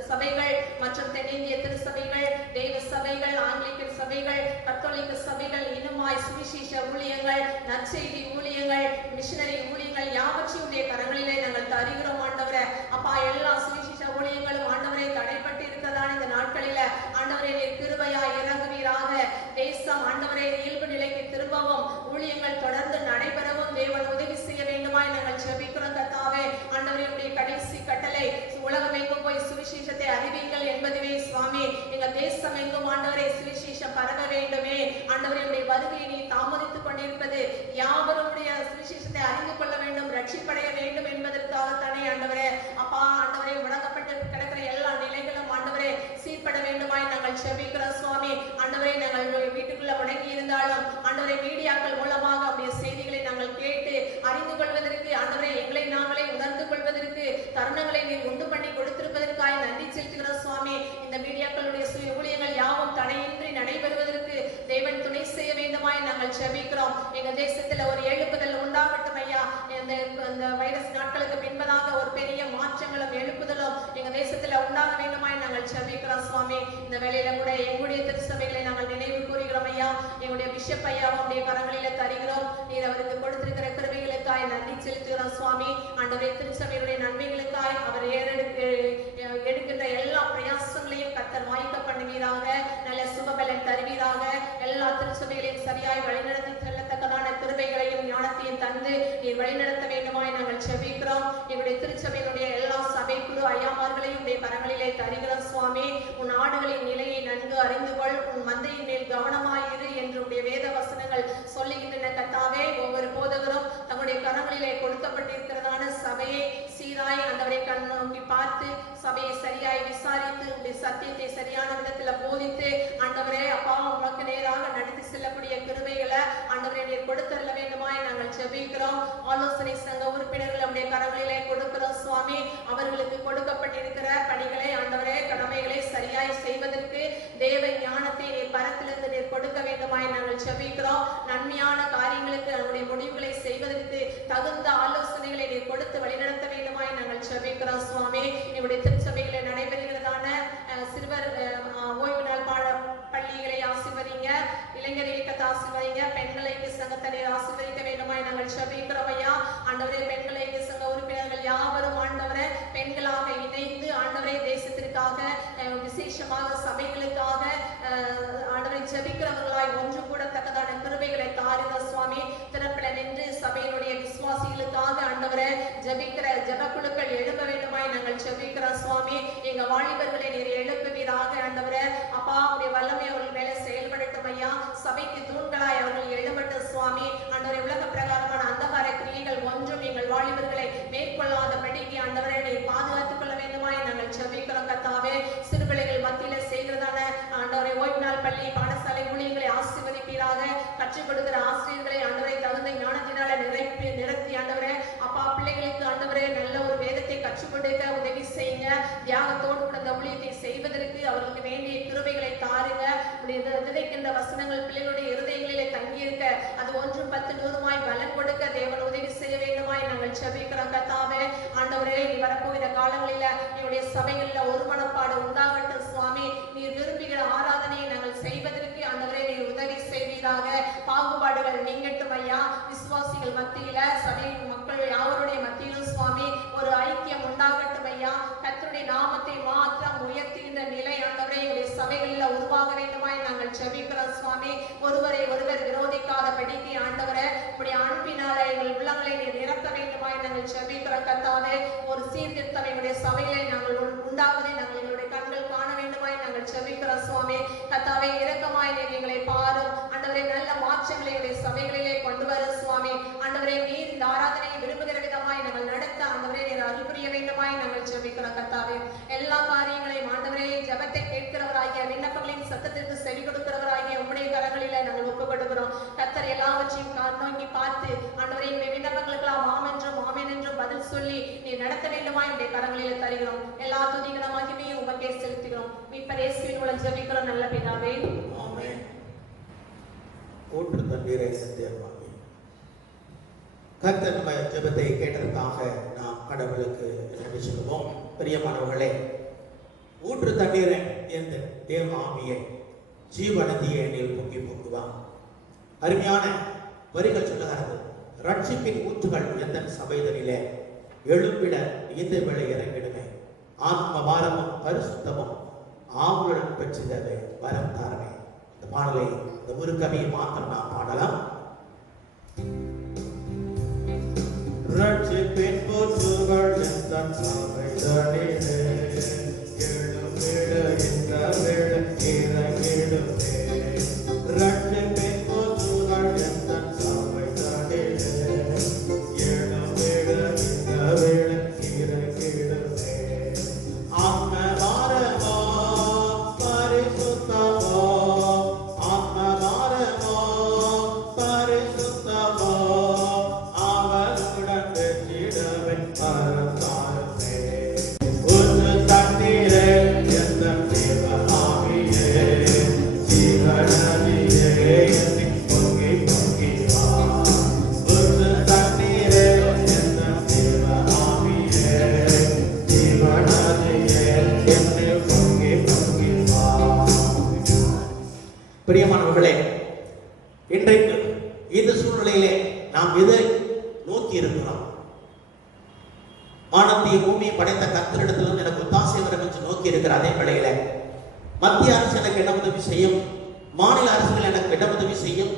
சபைகள் மற்றும் தென்னிந்திய திருச்சபைகள், தெய்வ சபைகள், ஆங்கிலிக்கன் சபைகள், கத்தோலிக்க சபைகள், இன்னுமாய் சுவிசேஷ ஊழியங்கள், நற்செய்தி ஊழியங்கள், மிஷனரி ஊழியங்கள் யாவற்றையும் உடைய கரங்களிலே நாங்கள் தருகிறோம் ஆண்டவரே. அப்பா, எல்லா சுவிசேஷ ஊழியங்களும் ஆண்டவரே தடைப்பட்டு இருக்கிறதான இந்த நாட்களில ஆண்டவரே நீர் கிருபையா இறங்குவீராக. தேசம் ஆண்டவரே இயல்பு நிலைக்கு திரும்பவும் ஊழியங்கள் தொடர்ந்து நடைபெறவும் தேவன் உதவி செய்ய வேண்டுமாய் நாங்கள் ஜெபிக்கிறோம் கர்த்தாவே. ஆண்டவரே, உடைய கடைசி கட்டளை உலகம் எங்கும் போய் சுவிசேஷத்தை அறிவிங்கள் என்பதுவே சுவாமி. எங்க தேசம் எங்கும் ஆண்டவரே சுவிசேஷம் பரவ வேண்டுமே. ஆண்டவரே, உடைய வருகையை நீ தாமதித்து இருப்பது யாவருடைய சுவிசேஷத்தை அறிந்து கொள்ள வேண்டும், ரட்சிப்படைய வேண்டும் என்பதற்காகத்தானே ஆண்டவரே. அப்பா ஆண்டவரே, முடக்கப்பட்டு கிடக்கிற எல்லா நிலைகளும் ஆண்டவரே சீர்பட வேண்டுமாய் நாங்கள் செபிக்கிறோம் சுவாமி. ஆண்டவரே, நாங்கள் வீட்டுக்குள்ள முடங்கி இருந்தாலும் ஆண்டவரே மீடியாக்கள் மூலமாக அப்படியே செய்திகளை நாங்கள் கேட்டு அறிந்து கொள்வதற்கு ஆண்டவரே எங்களை நாங்களே உணர்ந்து கொள்வதற்கு தருணங்களை நீர் உண்டு பண்ணி கொடுத்திருப்பதற்காக நன்றி செலுத்துகிறோம் சுவாமி. இந்த மீடியாக்களுடைய ஊழியங்கள் யாவும் தடையின்றி நடைபெறுவதற்கு தேவன் துணை செய்ய வேண்டுமாய் நாங்கள் செபிக்கிறோம். எங்க தேசத்துல ஒரு எழுப்புதல் உண்டாகட்டும் ஐயா. இந்த வைரஸ் நாட்களுக்கு பின்பதாக ஒரு பெரிய மாற்றங்களும் எழுப்புதலும் எங்க தேசத்துல உண்டாக வேண்டுமாய் நாங்கள் செபிக்கிறோம் சுவாமி. இந்த வேளையில கூட எங்களுடைய திருச்சபைகளை நாங்கள் நினைவு கூறுகிறோம் ஐயா. எங்களுடைய பிஷப் ஐயா அவருடைய கரங்களில தருகிறோம். நீர் அவருக்கு கொடுத்திருக்கிற கிருபைகளுக்காய் நன்றி செலுத்துகிறோம் சுவாமி. ஆண்டவரே, திருச்சபைகளுடைய நன்மைகளுக்காய் அவர் எடுக்கின்ற எல்லா பிரயாசங்களையும் கர்த்தர் வாய்க்க பண்ணுவீராக. நல்ல சுபபலன் தருவீராக. எல்லா திருச்சபைகளையும் சரியாய் வழிநடத்தி செல்லத்தக்கதான கிருபைகளையும் ஞானத்தையும் தந்து நீர் வழிநடத்த வேண்டுமாய் நாங்கள் செபிக்கிறோம். எங்களுடைய திருச்சபையினுடைய எல்லா சபை குழு ஐயாமார்களையும் உடைய கரங்களிலே தருகிறோம் சுவாமி. உன் ஆடுகளின் நிலையை நன்கு அறிந்து கொள், உன் மந்தையின் மேல் கவனமாயிரு என்று உடைய வேத வசனங்கள் சொல்லுகின்றன கர்த்தாவே. ஒவ்வொரு போதகரும் தங்களுடைய கரங்களிலே கொடுக்கப்பட்டிருக்கிறதான சபையை சீராய் ஆண்டவரை கண் நோக்கி பார்த்து சபையை சரியாய் விசாரித்து உடைய சத்தியத்தை சரியான விதத்துல போதித்து ஆண்டவரே அப்பா உமக்கு நேராக நடத்தி செல்லக்கூடிய கிருபைகளை ஆண்டவரை நீர் கொடுத்தரல வேண்டுமாய் நாங்கள் செபிக்கிறோம். ஆலோசனை சங்க உறுப்பினர்கள் நம்முடைய கரங்களிலே கொடுக்கிறோம் சுவாமி. அவர்களுக்கு கொடுக்கப்பட்டிருக்கிற பணிகளை ஆண்டவரே கடமைகளை சரியாய் செய்வதற்கு தேவ ஞானத்தை நீர் பரத்திலிருந்து நீர் கொடுக்க வேண்டுமாய் நாங்கள் செபிக்கிறோம். நன்மையான காரியங்களுக்கு நம்முடைய முடிவுகளை செய்வதற்கு தகுந்த ஆலோசனைகளை நீர் கொடுத்து வழிநடத்த வேண்டுமாய் நாங்கள் செபிக்கிறோம் சுவாமி. என்னுடைய திருச்சபைகளை நடைபெறுகிறதான சிறுவர் ஓய்வு நாள் பள்ளிகளை ஆசீர்வதிங்க, இளைஞர் இயக்கத்தை ஆசீர்வதிங்க, பெண்கள் ஐக்கிய சங்கத்தை ஆசீர்வதிக்க வேண்டுமாய் நாங்கள் செபிக்கிறோம் ஐயா. ஆண்டவரே, பெண்கள் ஐக்கிய சங்க உறுப்பினர்கள் யாவரும் ஆண்டவரே பெண்களாக இணைந்து ஆண்டவரே தேசத்திற்காக விசேஷமாக சபைகளுக்காக ஆண்டவரை ஜெபிக்கிறவர்களாய் ஒன்று கூடத்தக்கதான கிருபைகளை தாருங்க சுவாமி. திறப்பில நின்று சபையினுடைய விசுவாசிகளுக்காக ஆண்டவரை ஜெபிக்கிற ஜெபக்குழுக்கள் எழுப்ப வேண்டுமாய் நாங்கள் ஜெபிக்கிறோம் சுவாமி. எங்க வாலிபர்களை நீர் எழுப்புவீராக ஆண்டவரே. அப்பா உடைய வல்லமை அவர்கள் மேல செயல்படட்டும் ஐயா. சபைக்கு தூண்களாய் அவர்கள் எழுப்பட்டும் சுவாமி. ஆண்டவரை உலக பிரகாரமான அந்தகார கிரியைகள் ஒன்றும் எங்கள் வாலிபர்களை மேற்கொள்ளாதபடிக்கு ஆண்டவரை நீர் பாதுகாத்துக் கொள்ள வேண்டுமாய் நாங்கள் ஜெபிக்கிறோம் கர்த்தாவே. சிறுபிள்ளைகள் மத்தியில செய்கிறதான ஆண்டவரை ஓய்வு நாள் பள்ளி பாடசாலை ஊழியர்களை ஆசீர்வதிப்பீராக. கற்றுக் கொடுக்கிற ஆசிரியர்களை ஆண்டவரை தகுந்த ஞானத்தினால நிரப்பி ஆண்டவரே அப்பா பிள்ளைகளுக்கு ஆண்டவரே நல்ல ஒரு வேதத்தை கற்றுக் கொடுக்க உதவி செய்யுங்க. தியாகத்தோடு கூட அந்த ஊழியத்தை செய்வதற்கு அவர்களுக்கு வேண்டிய கிருபைகளை தாருங்க. விதைக்கின்ற வசனங்கள் பிள்ளைகளுடைய இருதயங்களிலே தங்கியிருக்க அது 1 10 100 பலன் கொடுக்க தேவன் உதவி செய்ய வேண்டுமாய் நாங்கள் ஜெபிக்கிறோம் கர்த்தாவே. ஆண்டவரே, நீ வரப்போகிற காலங்களில என்னுடைய சபைகளில ஒரு மனப்பாடு உண்டாகட்டும் சுவாமி. நீர் விரும்புகிற ஆராதனையை நாங்கள் செய்வதற்கு ஆண்டவரே நீர் உதவி செய்வீராக. பாகுபாடுகள் நீங்கட்டும் ஐயா. விசுவாசிகள் மத்தியில சபை மக்கள் யாவருடைய மத்தியிலும் சுவாமி ஒரு ஐக்கியம் உண்டாகட்டும் ஐயா. கர்த்தருடைய நாமத்தை மாத்திரம் உயர்த்துகின்ற நிலை ஆண்டவரே எங்களுடைய சபைகளில் உருவாக வேண்டுமாய் நாங்கள் ஜெபிக்கிறோம் சுவாமி. ஒருவரை ஒருவர் விரோதிக்காதபடிக்கு ஆண்டவரே இப்படி அன்பினால எங்கள் உள்ளங்களை நீர் நிரப்ப வேண்டுமாய் நாங்கள் ஜெபிக்கிறோம் கர்த்தாவே. ஒரு சீர்திருத்தம் எங்களுடைய சபைகளை நாங்கள் உண்டாவதை நாங்கள் எங்களுடைய கண்கள் காண வேண்டுமாய் நாங்கள் ஜெபிக்கிறோம் சுவாமி. கர்த்தாவே, இரக்கமாய் நீர் எங்களை பாரும் ஆண்டவரே. நல்ல மாற்றங்களை எங்களுடைய சபைகளிலே கொண்டு வரும் சுவாமி. ஆண்டவரே, நீர் இந்த ஆராதனையை விரும்புகிற விதமாய் நாங்கள் நடத்த ஆண்டவரே நீர் அருள் புரிய வேண்டுமாய் நாங்கள் ஜெபிக்கிறோம் கர்த்தாவே. எல்லா காரியங்களையும் ஆண்டவரே ஜெபத்தை கேட்கிறவராகிய விண்ணப்பங்களின் சத்தத்திற்கு செவி கொடுக்கிறவராகிய உம்முடைய கரங்களில நாங்கள் ஒப்புக்கொடுக்கிறோம் கர்த்தர். எல்லாவற்றையும் நோக்கி பார்த்து ஆண்டவரே எங்களுடைய விண்ணப்பங்களுக்கெல்லாம் ஆமென்றும் ஆமென் என்றும் பதில் சொல்லி நீர் நடத்த வேண்டுமாய் உம்முடைய கரங்களில தருகிறோம். எல்லா துதிகளும் மகிமையும் உமக்கே செலுத்துகிறோம். மீட்பர் இயேசுவின் மூலம் ஜெபிக்கிறோம் நல்ல பிதாவே, ஆமென். ஊற்று தண்ணீரை சத்தியமாகி கர்த்தர் நம்ம ஜெபத்தை கேட்டதற்காக நாம் கடவுளுக்கு நன்றி சொல்லுவோம். பிரியமானவர்களே, ஊற்று தண்ணீரை என்ற தேவ ஆவியை ஜீவநதியை எண்ணில் பொங்கி போக்குவான். அருமையான வரிகள் சொல்லுகிறது. ரட்சிப்பின் ஊற்றுகள் எந்த சபைதனிலே எழுப்பிட இந்த வேளை இறங்கிடுமே. ஆத்ம பாரமும் பரிசுத்தமும் ஆவலுடன் பெற்றிடவே வரம் தாரமே. இந்த பாடலை இந்த ஒரு கவியை மாத்திரம் நாம் பாடலாம். ரட்சிப்பின் ஊற்றுகள் எந்த சபைதனிலே எழுப்பிட இந்த வேளை இறங்கிடுமே. ரட்சிப்பின் ஊற்றுகள் எந்த எதை நோக்கி இருக்கிறோம்? வானத்தையும் பூமியை படைத்த கர்த்தரிடத்திலும் எனக்கு ஒத்தாசை வரும் என்று நோக்கி இருக்கிற அதே வேளையில மத்திய அரசு எனக்கு என்ன உதவி செய்யும், மாநில அரசுகள் எனக்கு என்ன உதவி செய்யும்,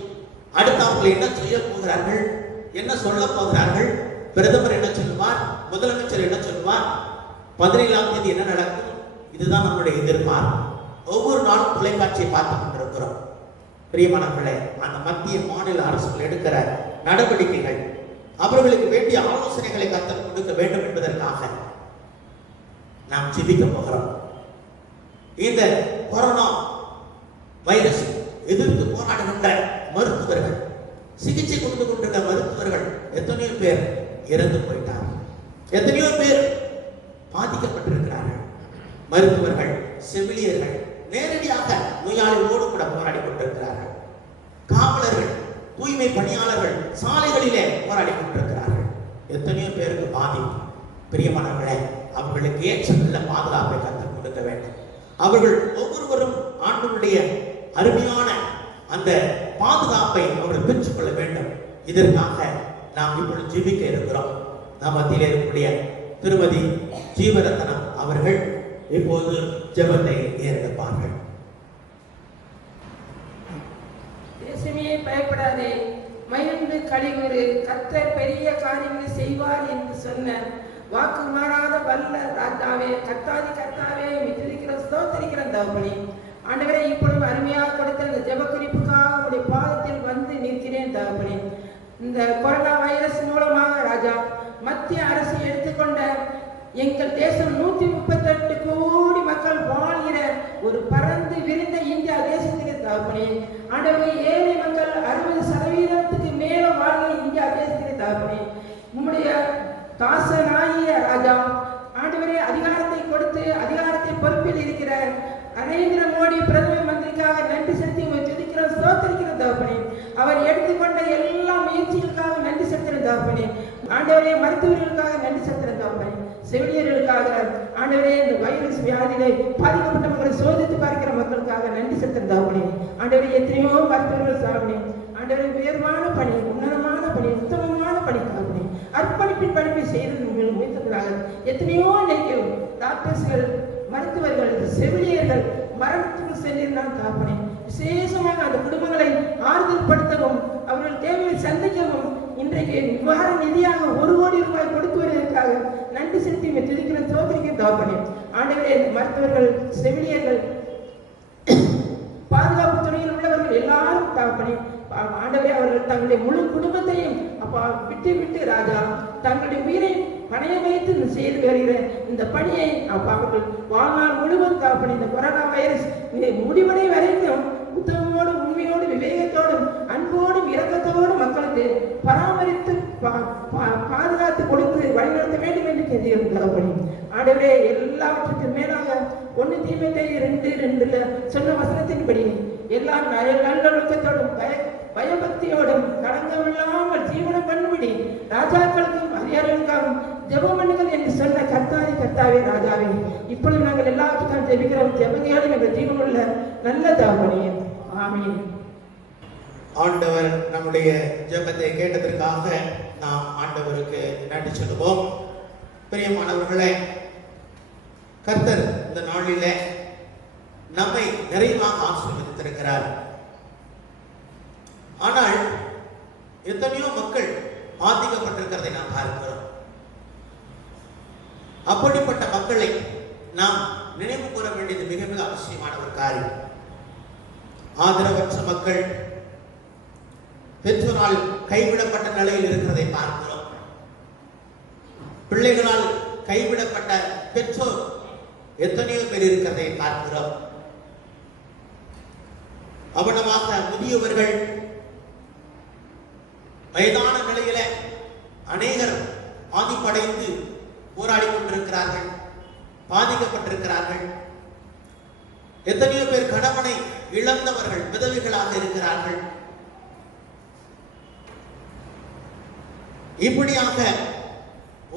அடுத்தாப்புல என்ன செய்ய போகிறார்கள், என்ன சொல்ல போகிறார்கள், பிரதமர் என்ன சொல்லுவார், முதலமைச்சர் என்ன சொல்லுவார், 17ஆம் தேதி என்ன நடக்கும், இதுதான் நம்முடைய எதிர்பார்ப்பு. ஒவ்வொரு நாளும் தொலைக்காட்சியை பார்த்து கொண்டிருக்கிறோம். பிரியமானவர்களே, அந்த மத்திய மாநில அரசுகள் எடுக்கிற நடவடிக்கைகள், அவர்களுக்கு வேண்டிய ஆலோசனைகளை கர்த்தர் கொடுக்க வேண்டும் என்பதற்காக நாம் ஜெபிக்க போகிறோம். இந்த கொரோனா வைரஸ் எதிர்த்து போராடுகின்ற மருத்துவர்கள், சிகிச்சை கொடுத்து கொண்டிருக்கிற மருத்துவர்கள் எத்தனையோ பேர் இறந்து போயிட்டார்கள், எத்தனையோ பேர் பாதிக்கப்பட்டிருக்கிறார்கள். மருத்துவர்கள், செவிலியர்கள் நேரடியாக நோயாளிகளோடு கூட போராடி கொண்டிருக்கிறார்கள். காவலர்கள், தூய்மை பணியாளர்கள் சாலைகளிலே போராடி கொண்டிருக்கிறார்கள். எத்தனையோ பேருக்கு பாதிப்பு. பிரியமானவர்களே, அவர்களுக்கு ஏற்ற நல்ல பாதுகாப்பை கற்றுக் கொடுக்க வேண்டும். அவர்கள் ஒவ்வொருவரும் ஆண்டவருடைய அருமையான அந்த பாதுகாப்பை அவர்கள் பெற்றுக்கொள்ள வேண்டும். இதற்காக நாம் இப்பொழுது ஜெபிக்க இருக்கிறோம். நாம் மத்தியில் இருக்கக்கூடிய திருமதி ஜீவரத்னம் அவர்கள் இப்போது ஜெபத்தை ஏறெடுப்பார்கள். தேசமே பயப்படாதே, மகிழ்ந்து களிகூறு, கர்த்தர் பெரிய காரியங்களை செய்வார் என்று சொன்ன வாக்கு மாறாத வல்ல ராஜாவே, கர்த்தாதி கர்த்தாவே, மிதிக்கிற ஸ்தோத்திரிக்கிற தகப்பனே, ஆண்டவரே, இப்பொழுது அருமையாக கொடுத்த இந்த ஜெப குறிப்புக்காக உங்களுடைய பாதத்தில் வந்து நிற்கிறேன் தகப்பனே. இந்த கொரோனா வைரஸ் மூலமாக ராஜா மத்திய அரசு எடுத்துக்கொண்ட எங்கள் தேசம் 138 கோடி மக்கள் வாழ்கிற ஒரு பறந்து விரிந்த இந்தியா தேசத்துக்கு தகப்பனே, ஆண்டவரே, ஏழை மக்கள் 60% மேல வாழ்கிற இந்தியா தேசத்துக்கு தகப்பனே, உம்முடைய தாசனாகிய ராஜா ஆண்டவரே, அதிகாரத்தை கொடுத்து அதிகாரத்தை பொறுப்பில் இருக்கிற நரேந்திர மோடி பிரதம மந்திரிக்காக நன்றி செலுத்தி துதிக்கிறோம், ஸ்தோத்திரிக்கிறோம் தகப்பனே. அவர் எடுத்துக்கொண்ட எல்லா முயற்சிகளுக்காக நன்றி செலுத்துகிற தகப்பனே. ஆண்டவரே, மருத்துவர்களுக்காக நன்றி செலுத்துகிற தகப்பனே, செவிலியர்களுக்காக ஆண்டவரே, இந்த வைரஸ் வியாதியிலே பாதிக்கப்பட்ட மக்களை சோதித்து பார்க்கிற மக்களுக்காக நன்றி செலுத்துகிற தகப்பனே. ஆண்டவரே, எத்தனையோ மருத்துவர்கள் சாப்பினே, ஆண்டவரே, உயர்வான பணி, உன்னதமான பணி, உத்தமமான பணி தகப்பனே, அர்ப்பணிப்பின் பணிப்பை செய்து முடித்ததாக எத்தனையோ நினைக்கிறோம். டாக்டர்ஸ்கள், மருத்துவர்கள், செவிலியர்கள் மரணத்துக்கு சென்றிருந்தான் தகப்பனே. விசேஷமாக அந்த குடும்பங்களை ஆறுதல் படுத்தவும் அவர்கள் தேவையை சந்திக்கவும் இன்றைக்கு நிவாரண நிதியாக 1 கோடி ரூபாய் கொடுத்து வருவதற்காக நன்றி செலுத்தி துதிக்கிற சோதரிக்க தகப்பனே. ஆண்டவரே, மருத்துவர்கள், செவிலியர்கள், பாதுகாப்பு துறையில் உள்ளவர்கள் எல்லாரும் தகப்பனே, ஆண்டவரே, அவர்கள் தங்களுடைய முழு குடும்பத்தையும் அப்பா விட்டு ராஜா தங்களுடைய உயிரை பணைய வைத்து செய்து வருகிற இந்த பணியை அப்பா அவர்கள் வாழ்நாள் முழுவதும் தகப்பனே, இந்த கொரோனா வைரஸ் முடிவடை வரைக்கும் உத்தமோடும் உண்மையோடு விவேகத்தோடும் அன்போடும் இரக்கத்தோடும் மக்களுக்கு பராமரித்து பாதுகாத்து கொடுத்து வழிநடத்த வேண்டும் என்று கேட்கிறோம் தகப்பனே. ஆண்டவரே, எல்லாவற்றுக்கும் மேலாக 1 தீமோத்தேயு 2:2 சொன்ன வசனத்தின்படி எல்லாம் நல்லொழுக்கத்தோடும் பயபக்தியோடும் களங்கமில்லாமல் ஜீவனம் பண்ணும்படி ராஜாக்களுக்கும் அதிகாரிகளுக்காகவும் ஜெபம் பண்ணுங்கள் என்று சொன்ன கர்த்தாதி கர்த்தாவே ராஜாவே, இப்பொழுது நாங்கள் எல்லாத்துக்கும் ஜெபிக்கிறோம். ஜெபங்களாலும் எங்கள் ஜீவனுள்ள நல்ல தகப்பனே, ஆமென். ஆண்டவர் நம்முடைய ஜெபத்தை கேட்டதற்காக நாம் ஆண்டவருக்கு நன்றி சொல்லுவோம். பிரியமானவர்களே, கர்த்தர் இந்த நாளிலே நம்மை நிறைவாக ஆசீர்வதித்திருக்கிறார். ஆனால் எத்தனையோ மக்கள் பாதிக்கப்பட்டிருக்கிறதை நாம் பார்க்கிறோம். அப்படிப்பட்ட மக்களை நாம் நினைவு கூற வேண்டியது மிக மிக அவசியமான ஒரு காரியம். ஆதரவற்ற மக்கள், பெற்றோரால் கைவிடப்பட்ட நிலையில் இருக்கிறதை பார்க்கிறோம். பிள்ளைகளால் கைவிடப்பட்ட பெற்றோர் எத்தனையோ பேர் இருக்கிறதை பார்க்கிறோம். அவனமாக முதியவர்கள், வயதான நிலையில அநேகர் பாதிப்படைந்து போராடி கொண்டிருக்கிறார்கள், பாதிக்கப்பட்டிருக்கிறார்கள். எத்தனையோ பேர் கணவனை இழந்தவர்கள், விதவைகளாக இருக்கிறார்கள். இப்படியாக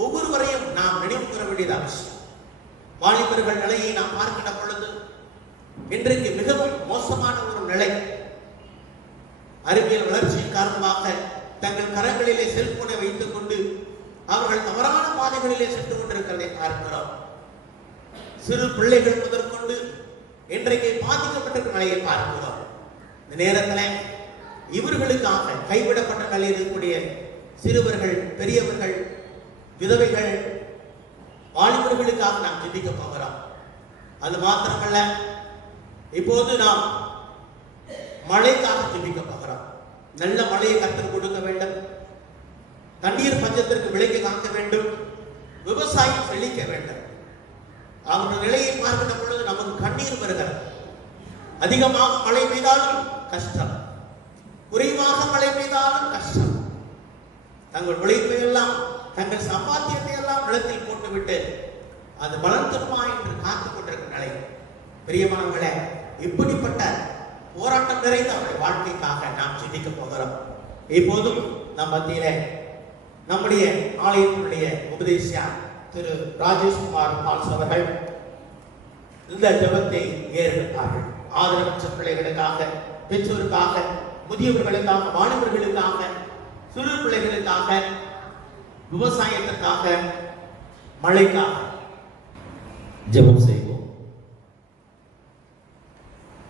ஒவ்வொருவரையும் நாம் நினைவு கூற வேண்டியது அவசியம். வாலிபர்கள் நிலையை நாம் பார்க்கிற பொழுது இன்றைக்கு மிகவும் மோசமான ஒரு நிலை. அறிவியல் வளர்ச்சியின் காரணமாக தங்கள் கரங்களிலே செல்போனை வைத்துக் கொண்டு அவர்கள் தவறான பாதைகளிலே சென்று கொண்டிருக்கிறதை பார்க்கிறோம். சிறு பிள்ளைகள் முதற்கொண்டு இன்றைக்கு பாதிக்கப்பட்டிருக்கிற நிலையை பார்க்கிறோம். இந்த நேரத்தில் இவர்களுக்காக கைவிடப்பட்ட நிலையில் இருக்கக்கூடிய சிறுவர்கள், பெரியவர்கள், விதவைகள், வாலிபர்களுக்காக நாம் ஜெபிக்க போகிறோம். அது மாத்திரமல்ல, இப்போது நாம் மழைக்காக ஜெபிக்க போகிறோம். நல்ல மழையை கர்த்தர் கொடுக்க வேண்டும். தண்ணீர் பஞ்சத்திற்கு விலைக்கு காக்க வேண்டும். விவசாயம் செழிக்க வேண்டும். அவர்கள் நிலையை பார்க்கின்ற பொழுது நமக்கு கண்ணீர் வருகிறது. அதிகமாக மழை பெய்தாலும் கஷ்டம், குறைவாக மழை பெய்தாலும் கஷ்டம். தங்கள் உழைப்பை எல்லாம், தங்கள் சம்பாத்தியத்தை எல்லாம் நிலத்தில் போட்டுவிட்டு அது பலன் தருமா என்று காத்துக் கொண்டிருக்கிற நிலை. பிரியமானவர்களே, இப்படிப்பட்ட போராட்டம் நிறைந்த அவருடைய வாழ்க்கைக்காக நாம் சிந்திக்க போகிறோம். இப்போதும் நம் மத்தியிலே நம்முடைய ஆலயத்தினுடைய உபதேசியா திரு ராஜேஷ்குமார் பால்ஸ் அவர்கள் இந்த ஜெபத்தை ஏறெடுத்தார்கள். ஆதரவற்ற பிள்ளைகளுக்காக, பெற்றோருக்காக, முதியவர்களுக்காக, வாலிபர்களுக்காக, சிறு பிள்ளைகளுக்காக, விவசாயத்திற்காக, மழைக்காக ஜெபம் செய்வோம்.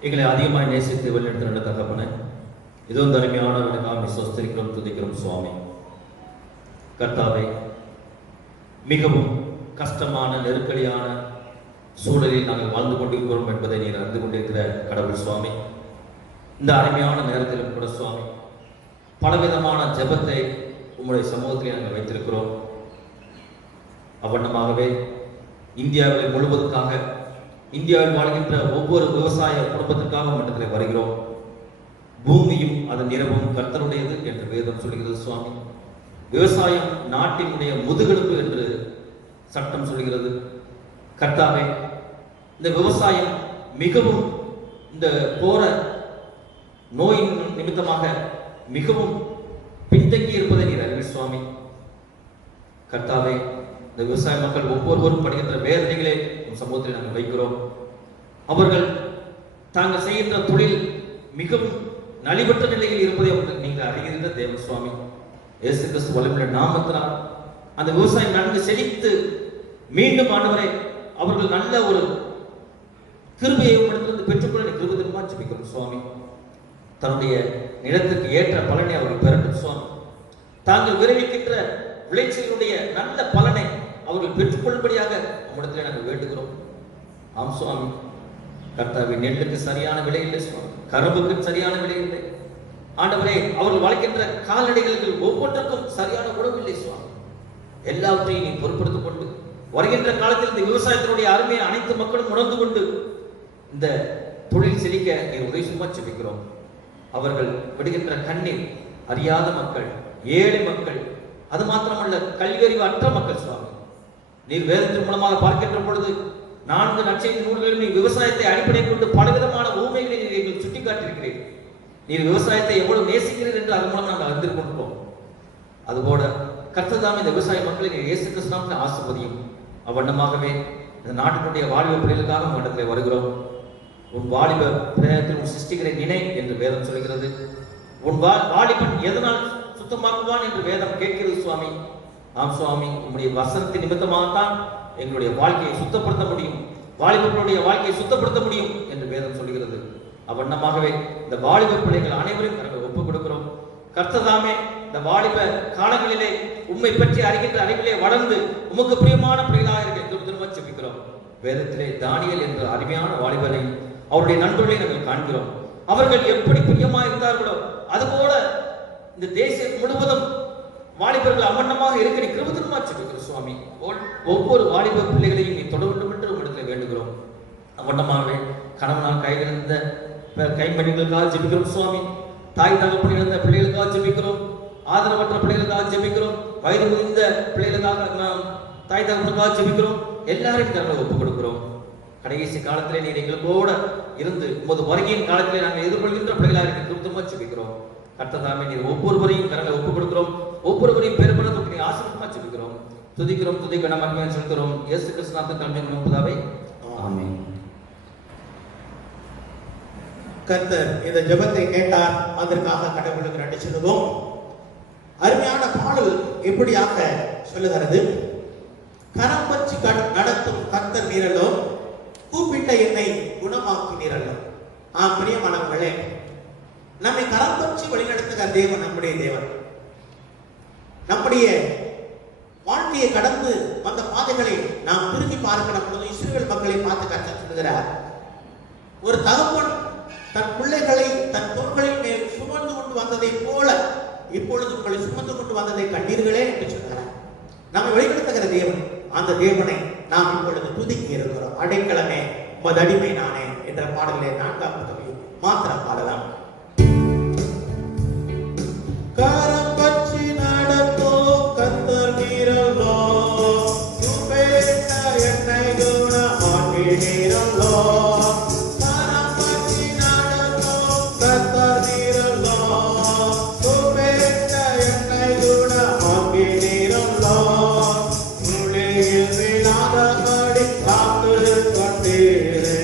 எங்களை அதிகமாக நேசித்து வழிநடத்த நல்ல தகப்பனே, இதோ இந்த அருமையானவனுக்காக சொஸ்தரிக்கிறோம், துதிக்கிறோம் சுவாமி. கர்த்தாவே, மிகவும் கஷ்டமான நெருக்கடியான சூழலில் நாங்கள் வாழ்ந்து கொண்டிருக்கிறோம் என்பதை நீர் அறிந்து கொண்டிருக்கிற கடவுள் சுவாமி. இந்த அருமையான நேரத்திலும் கூட சுவாமி, பலவிதமான ஜெபத்தை உம்முடைய சமூகத்திலே நாங்கள் வைத்திருக்கிறோம். அவ்வண்ணமாகவே இந்தியாவில் முழுவதற்காக, இந்தியாவில் வாழ்கின்ற ஒவ்வொரு விவசாய குடும்பத்திற்காக மட்டத்தில் வருகிறோம். பூமியும் அதன் நிறமும் கர்த்தருடையது என்று வேதம் சொல்கிறது சுவாமி. விவசாயம் நாட்டினுடைய முதுகெலும்பு என்று சட்டம் சொல்கிறது. கர்த்தாவே, இந்த விவசாயம் மிகவும் இந்த போற நோயின் நிமித்தமாக மிகவும் பின்தங்கி இருப்பதை நீர் அறிவி சுவாமி. கர்த்தாவே, இந்த விவசாய மக்கள் ஒவ்வொருவரும் படுகின்ற வேதனைகளே சமூகத்தில் நாங்கள் வைக்கிறோம். அவர்கள் தாங்கள் செய்கின்ற தொழில் மிகவும் நலிவற்ற நிலையில் இருப்பதை அவர்கள் நீங்கள் அறிகின்ற தேவ சுவாமி. இயேசு கிறிஸ்து வல்லமையுள்ள நாமத்தினால் அந்த விவசாயம் நன்கு செழித்து மீண்டும் ஆண்டவரை அவர்கள் நல்ல ஒரு கிருபையை உம்மிடத்திலிருந்து பெற்றுக்கொள்ள கிருபை ஜெபிக்கிறோம் சுவாமி. தன்னுடைய நிலத்திற்கு ஏற்ற பலனை அவர்கள் பெறட்டும் சுவாமி. தாங்கள் விளைவிக்கின்ற விளைச்சலுடைய நல்ல பலனை அவர்கள் பெற்றுக்கொள்ளும்படியாக உம்மிடத்தில் நாங்கள் வேண்டுகிறோம். ஆம் சுவாமி. கர்த்தாவே, நெல்லுக்கு சரியான விலை இல்லை சுவாமி, கரும்புக்கு சரியான விலை இல்லை ஆண்டவரே. அவர்கள் வளர்க்கின்ற கால்நடைகளுக்கு ஒவ்வொன்றுக்கும் சரியான உணவு இல்லை சுவாமி. எல்லாவற்றையும் நீ பொறுப்படுத்திக் கொண்டு வருகின்ற காலத்தில் இந்த விவசாயத்தினுடைய அருமையை அனைத்து மக்களும் உணர்ந்து கொண்டு இந்த தொழில் செழிக்க நீ உதவி சும்மா ஜெபிக்கிறோம். அவர்கள் விடுகின்ற கண்ணீர் அறியாத மக்கள், ஏழை மக்கள், அது மாத்திரமல்ல கல்வியறிவு அற்ற மக்கள் சுவாமி. நீர் வேதத்தின் மூலமாக பார்க்கின்ற பொழுது 4 நற்செய்தி நூல்களில் நீ விவசாயத்தை அடிப்படை கொண்டு பலவிதமான ஊமைகளை நீர் எங்களுக்கு சுட்டிக்காட்டியிருக்கிறீர். நீர் விவசாயத்தை எவ்வளவு நேசிக்கிறீர் என்று அதன் மூலம் நாங்கள் அறிந்து கொண்டிருக்கோம். அதுபோல கர்த்ததாம் இந்த விவசாய மக்களை நீர் இயேசு கிறிஸ்துவின் ஆசீர்வதியும். அவ்வண்ணமாகவே இந்த நாட்டினுடைய வாலிப பிள்ளைகளுக்காக உங்களிடத்தில் வருகிறோம். உன் வாலிப பிரயத்தில் உன் சிருஷ்டிகளை நினை என்று வேதம் சொல்கிறது. உன் வாலிபன் எதனால் சுத்தமாக்குவான் என்று வேதம் கேட்கிறது சுவாமி. ஆம் சுவாமி, உம்முடைய வசனத்தின் நிமித்தமாகத்தான் எங்களுடைய வாழ்க்கையை சுத்தப்படுத்த முடியும், வாலிபர்களுடைய வாழ்க்கையை சுத்தப்படுத்த முடியும் என்று வேதம் சொல்கிறது. அவ்வண்ணமாகவே இந்த வாலிப பிள்ளைகள் அனைவரும் நாங்கள் ஒப்புக் கொடுக்கிறோம். கர்த்ததாமே இந்த வாலிப காலங்களிலே உம்மை பற்றி அறிகின்ற அறிவிலே வளர்ந்து உமக்கு பிரியமான பிள்ளைகளாக இருக்க திரும்ப ஜெபிக்கிறோம். வேதத்திலே தானியேல் என்ற அருமையான வாலிபரை, அவருடைய நண்பர்களை நாங்கள் காண்கிறோம். அவர்கள் எப்படி பிரியமாக இருந்தார்களோ அதுபோல இந்த தேசம் முழுவதும் வாலிபர்கள் அவ்வண்ணமாக இருக்கிற கிருபை ஜெபிக்கிறோம் சுவாமி. ஒவ்வொரு வாலிப பிள்ளைகளையும் நீ தொட வேண்டும் என்று உங்களிடத்தில் வேண்டுகிறோம். அவ்வண்ணமாகவே கணவனால் கையிலிருந்த கைமணிகளுக்காக ஜெபிக்கிறோம் சுவாமி. தாய் தகப்பன் இழந்த பிள்ளைகளுக்காக ஜெபிக்கிறோம். ஆதரவற்ற பிள்ளைகளுக்காக ஜெபிக்கிறோம். வயது முதிர்ந்த பிள்ளைகளுக்காக நாம் தாய் தகப்பனுக்காக ஜெபிக்கிறோம். எல்லாரையும் நாங்கள் ஒப்புக் கொடுக்கிறோம். கடைசி காலத்திலே நீர் எங்களோட இருந்து உமது வருகையின் காலத்திலே நாங்கள் எதிர்கொள்கின்ற பிள்ளைகளாக இருக்க திருத்தமா ஜெபிக்கிறோம். கர்த்ததாமே நீர் ஒவ்வொருவரையும் கரங்களை ஒப்புக் கொடுக்கிறோம். ஒவ்வொருவரையும் பெருமளவுக்கு நீ ஆசீர்வாதமா ஜெபிக்கிறோம். துதிக்கிறோம், துதிக்க நம்ம சொல்கிறோம். இயேசு கிறிஸ்துவின் நாமத்தில் முன்பதாவே ஆமென். கர்த்தர் இந்த ஜெபத்தை கேட்டார். அதற்காக கடவுளுக்கு நன்றி சொல்லுவோம். அருமையான பாடல் எப்படியாக சொல்லுகிறது, கரம் பற்றி நடத்தும் கர்த்தர் நீரலோ, கூப்பிட்ட என்னை குணமாக்கி நீரலோ. பிரியமானவர்களே, நம்மை கரம் பற்றி வழிநடத்துகிற தேவன் நம்முடைய தேவன். நம்முடைய வாழ்க்கையை கடந்து வந்த பாதைகளை நாம் திரும்பி பார்க்கிற பொழுது இஸ்ரவேல் மக்களை பார்த்து கர்த்தர் சொல்லுகிறார், ஒரு தகப்பன் தன் பிள்ளைகளை தன் தோள்களின் மேல் சுமந்து கொண்டு வந்ததை போல இப்பொழுது உங்களை சுமந்து கொண்டு வந்ததை கண்டீர்களே என்று சொல்கிறார். நம்மை வழிநடத்துகிற தேவன், அந்த தேவனை நாம் இப்பொழுது துதிக்கி இருக்கிறோம். அடைக்கலமே உமது அடிமை நானே என்ற பாடலிலே 4ஆம் கவியும் மாத்திரம் பாடலாம். கரம் பற்றி நடத்தும் கர்த்தர் நீரல்லோ, கூப்பிட்ட என்னை குணமாக்கி நீரல்லோ. கரம் பற்றி நடத்தும் கர்த்தர் நீரல்லோ, கூப்பிட்ட என்னை குணமாக்கி நீரல்லோ. முளையில் விழாதபடி காத்து கொண்டீரே,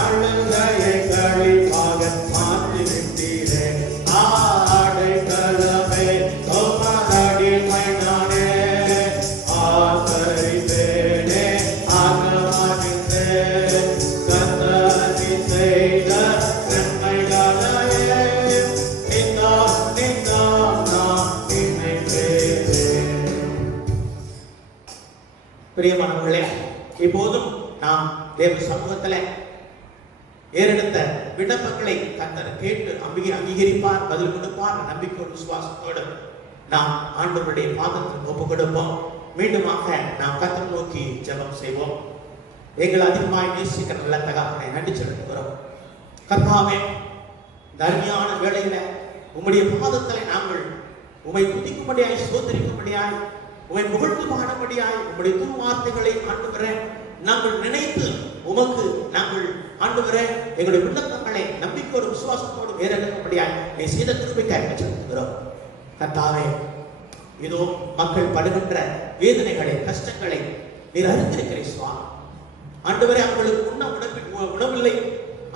அழுகையை களிப்பாக மாற்றி விட்டீரே. அடைக்கலமே உமது அடிமை நானே, ஆசரிப்பேனே ஆகமகிழ்ந்தேன். கர்த்தர் நீ செய்த நன்மைகளையே நித்தம் நான் நினைப்பேன். பிரியமானவர்களே, இப்போதும் நாம் தேவ சமூகத்தில் ஏறெடுத்த விண்ணப்பங்களை கர்த்தர் கேட்டு அங்கீகரிப்பார், பதில் கொடுப்பார். நம்பிக்கையோடு விசுவாசத்தோடு நாம் ஆண்டவருடைய பாதத்தில் ஒப்பு கொடுப்போம். மீண்டுமாக நாம் கர்த்தர் நோக்கி ஜெபம் செய்வோம். எங்கள் அதிகமாய் நேசிக்கிற நல்ல தகப்பனை நன்றி செலுத்துகிறோம். கர்த்தாவே, இந்த அருமையான வேளையில உம்முடைய பாதத்தில் நாங்கள் உம்மை துதிக்கும்படியாய், சோதரிக்கும்படியாய், உம்மை புகழ்ந்து பாடும்படியாய், உம்முடைய திருவார்த்தைகளை ஆண்டவரே நாங்கள் நினைத்து உமக்கு நாங்கள் ஆண்டவரே எங்களுடைய விண்ணப்பங்களை நம்பிக்கையோடு விசுவாசத்தோடு ஏறெடுக்கும்படியாய் நீ செய்த கிருபைக்காக செலுத்துகிறோம். கர்த்தாவே, இதோ மக்கள் படுகின்ற வேதனைகளை, கஷ்டங்களை நீர் அறிந்திருக்கிறீர் சுவாமி. ஆண்டவரே, அவர்களுக்கு உணவில்லை,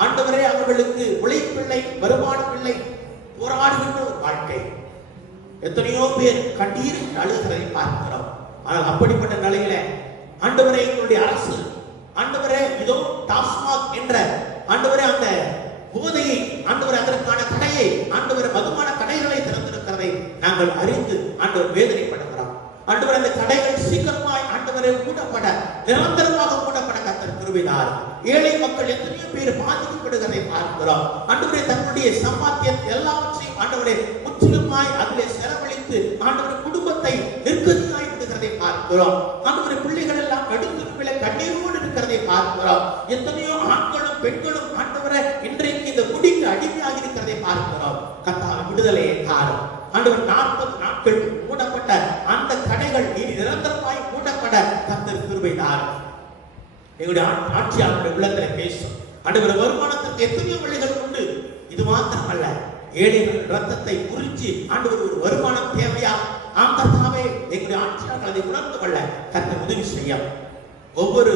ஆண்டவரே அவர்களுக்கு உழைப்பில்லை, வருமானம் இல்லை, போராடுகின்ற ஒரு வாழ்க்கை. எத்தனையோ பேர் கண்ணீர் அழுகிறதை பார்க்கிறோம். ஆனால் அப்படிப்பட்ட நிலையில ஆண்டவரே, எங்களுடைய அரசு ஆண்டவரே இதோ டாஸ்மாக் என்ற ஆண்டவரே அந்த போதையை ஆண்டவரே அதற்கான கடையை ஆண்டவரே மதுமான கடைகளை திறந்திருக்கிறதை நாங்கள் அறிந்து ஆண்டவர் வேதனைப்படுகிறோம். ஆண்டவரே, அந்த கடைகள் சீக்கிரமாய் ஆண்டவரே மூடப்பட, நிரந்தரமாக மூடப்பட கர்த்தர் கிருபையார். ஏழை மக்கள் எத்தனையோ பேர் பாதிக்கப்படுகிறதை பார்க்கிறோம். ஆண்டவரே, தன்னுடைய சம்பாத்தியம் எல்லாவற்றையும் ஆண்டவரே முற்றிலுமாய் அதிலே செலவழித்து ஆண்டவரே குடும்பத்தை நிர்கதியாய் விடுகிறதை பார்க்கிறோம். ஆண்டவரே, பிள்ளைகள் எல்லாம் நடுத்தருவில கண்ணீரோடு இருக்கிறதை பார்க்கிறோம். எத்தனையோ ஆண்களும் பெண்களும் ஆண்டவரே இன்றைக்கு இந்த குடிக்கு அடிமையாக இருக்கிறதை பார்க்கிறோம். கர்த்தாவே, விடுதலையை தாரும் ஆண்டவர். 40 நாட்கள் மூடப்பட்ட அந்த கடைகள் இனி நிரந்தரமாய் மூடப்பட கர்த்தர் கிருபை தாரும். எங்களுடைய ஆட்சியாளருடைய உள்ளத்திலே பேசும் ஆண்டவர். வருமானத்திற்கு எத்தனையோ வழிகள் உண்டு. இது மாத்திரமல்ல, ஏழைகள் ரத்தத்தை குறித்து ஆண்டவர் ஒரு வருமானம் தேவையா? கர்த்தாவே, எங்களுடைய ஆட்சியாளர்கள் அதை உணர்ந்து கொள்ள கர்த்தர் உதவி செய்யும். ஒவ்வொரு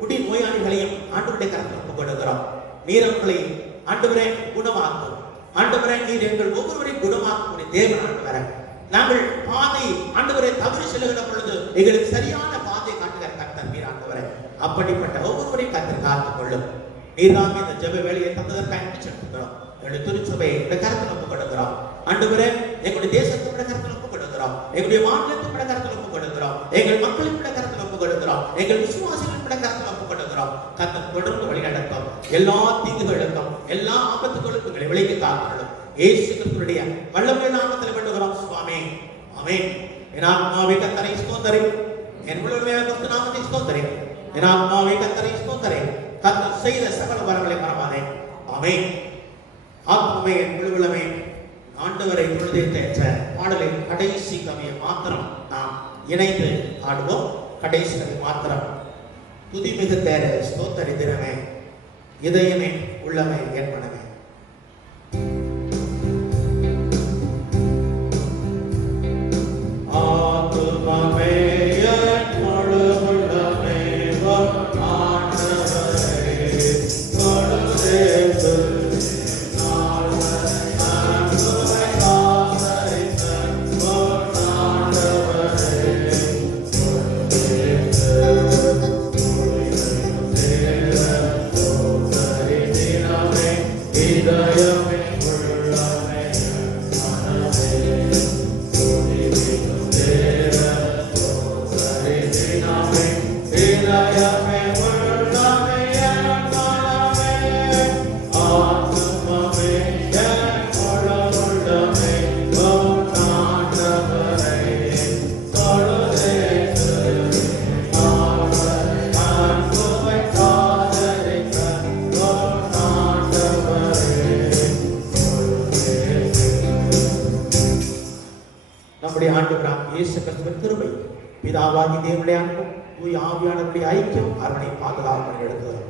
குடி நோயாளிகளையும் ஆண்டவருடைய கரத்தில் ஒப்புக் கொடுக்கிறோம். நீர் அவர்களை ஆண்டவரே குணமாக்கும். ஆண்டவரே, நீர் எங்கள் ஒவ்வொருவரையும் குணமாக்கக்கூடிய தேவன் ஆண்டவரே. நாங்கள் பாதை ஆண்டவரை தவறி செல்லுகிற பொழுது எங்களுக்கு சரியான பாதை காட்டுகிற கர்த்தர் நீர் ஆண்டவரே. அப்படிப்பட்ட ஒவ்வொருவரையும் கர்த்தர் காத்துக் கொள்ளும். நீர்தான் இந்த ஜெப வேலையை தந்ததற்காக நன்றி செலுத்துகிறோம். எங்களுடைய திருச்சபையை கரத்தில் ஒப்புக் கொடுக்கிறோம். ஆண்டவரே, எங்களுடைய தேசத்தோட கரத்தில் ஒப்புக் கொடுக்கிறோம். எங்களுடைய மாநிலத்தோட கரத்தில் ஒப்புக் கொடுக்கிறோம். எங்கள் மக்களின் கரத்தில் ஒப்புக் கொடுக்கிறோம். எங்கள் விசுவாசிகளின் கரத்தில் ஒப்புக் கொடுக்கிறோம். கர்த்தர் தொடர்ந்து வழிநடத்தும். எல்லா தீங்குகளுக்கும் எல்லா ஆபத்துகளுக்கும் எங்களை விலக்கி காக்கிறோம். இயேசு கிறிஸ்துவினுடைய வல்லமை நாமத்தில் வேண்டுகிறோம் சுவாமி. ஆமென். என் ஆத்மாவே கர்த்தரை ஸ்தோத்திரி, என் முழுமையான கிறிஸ்து நாமத்தை ஸ்தோத்திரி. என் ஆத்மாவே கர்த்தரை ஸ்தோத்திரி, கர்த்தர் செய்த சகல வரங்களை மறவாதே. ஆமென். ஆத்மாவே என் முழுவலமே ஆண்டவரை தொழுதேற்ற பாடலின் கடைசி கவியை மாத்திரம் நாம் இணைந்து பாடுவோம். கடைசி கவி மாத்திரம். துதிமிகு தேர ஸ்தோத்தரி தினமே, இதயமே உள்ளமே என் மனமே. ஆத்துமமே என் முழு உள்ளமே ஆண்டவரே தொழுதேற்று நாள் நான் துறை காசரித்த கிறிஸ்துவின் கிருபை, பிதாவாகி தேவனுடைய அன்பும் தூய ஆவியானவருடைய ஐக்கியம் அவனை பாதுகாப்பு எடுத்தது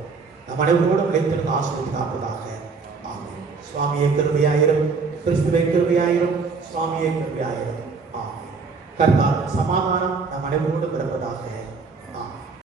நம் அனைவரோடும் நிலைத்திருந்த ஆசிரியர் காப்பதாக. ஆமென். சுவாமியை கிருபையாயிரும், கிறிஸ்துவை கிருபையாயிரும், சுவாமியை கிருபையாயிரும். ஆமென். கர்த்தாவின் சமாதானம் நம் அனைவரோடும்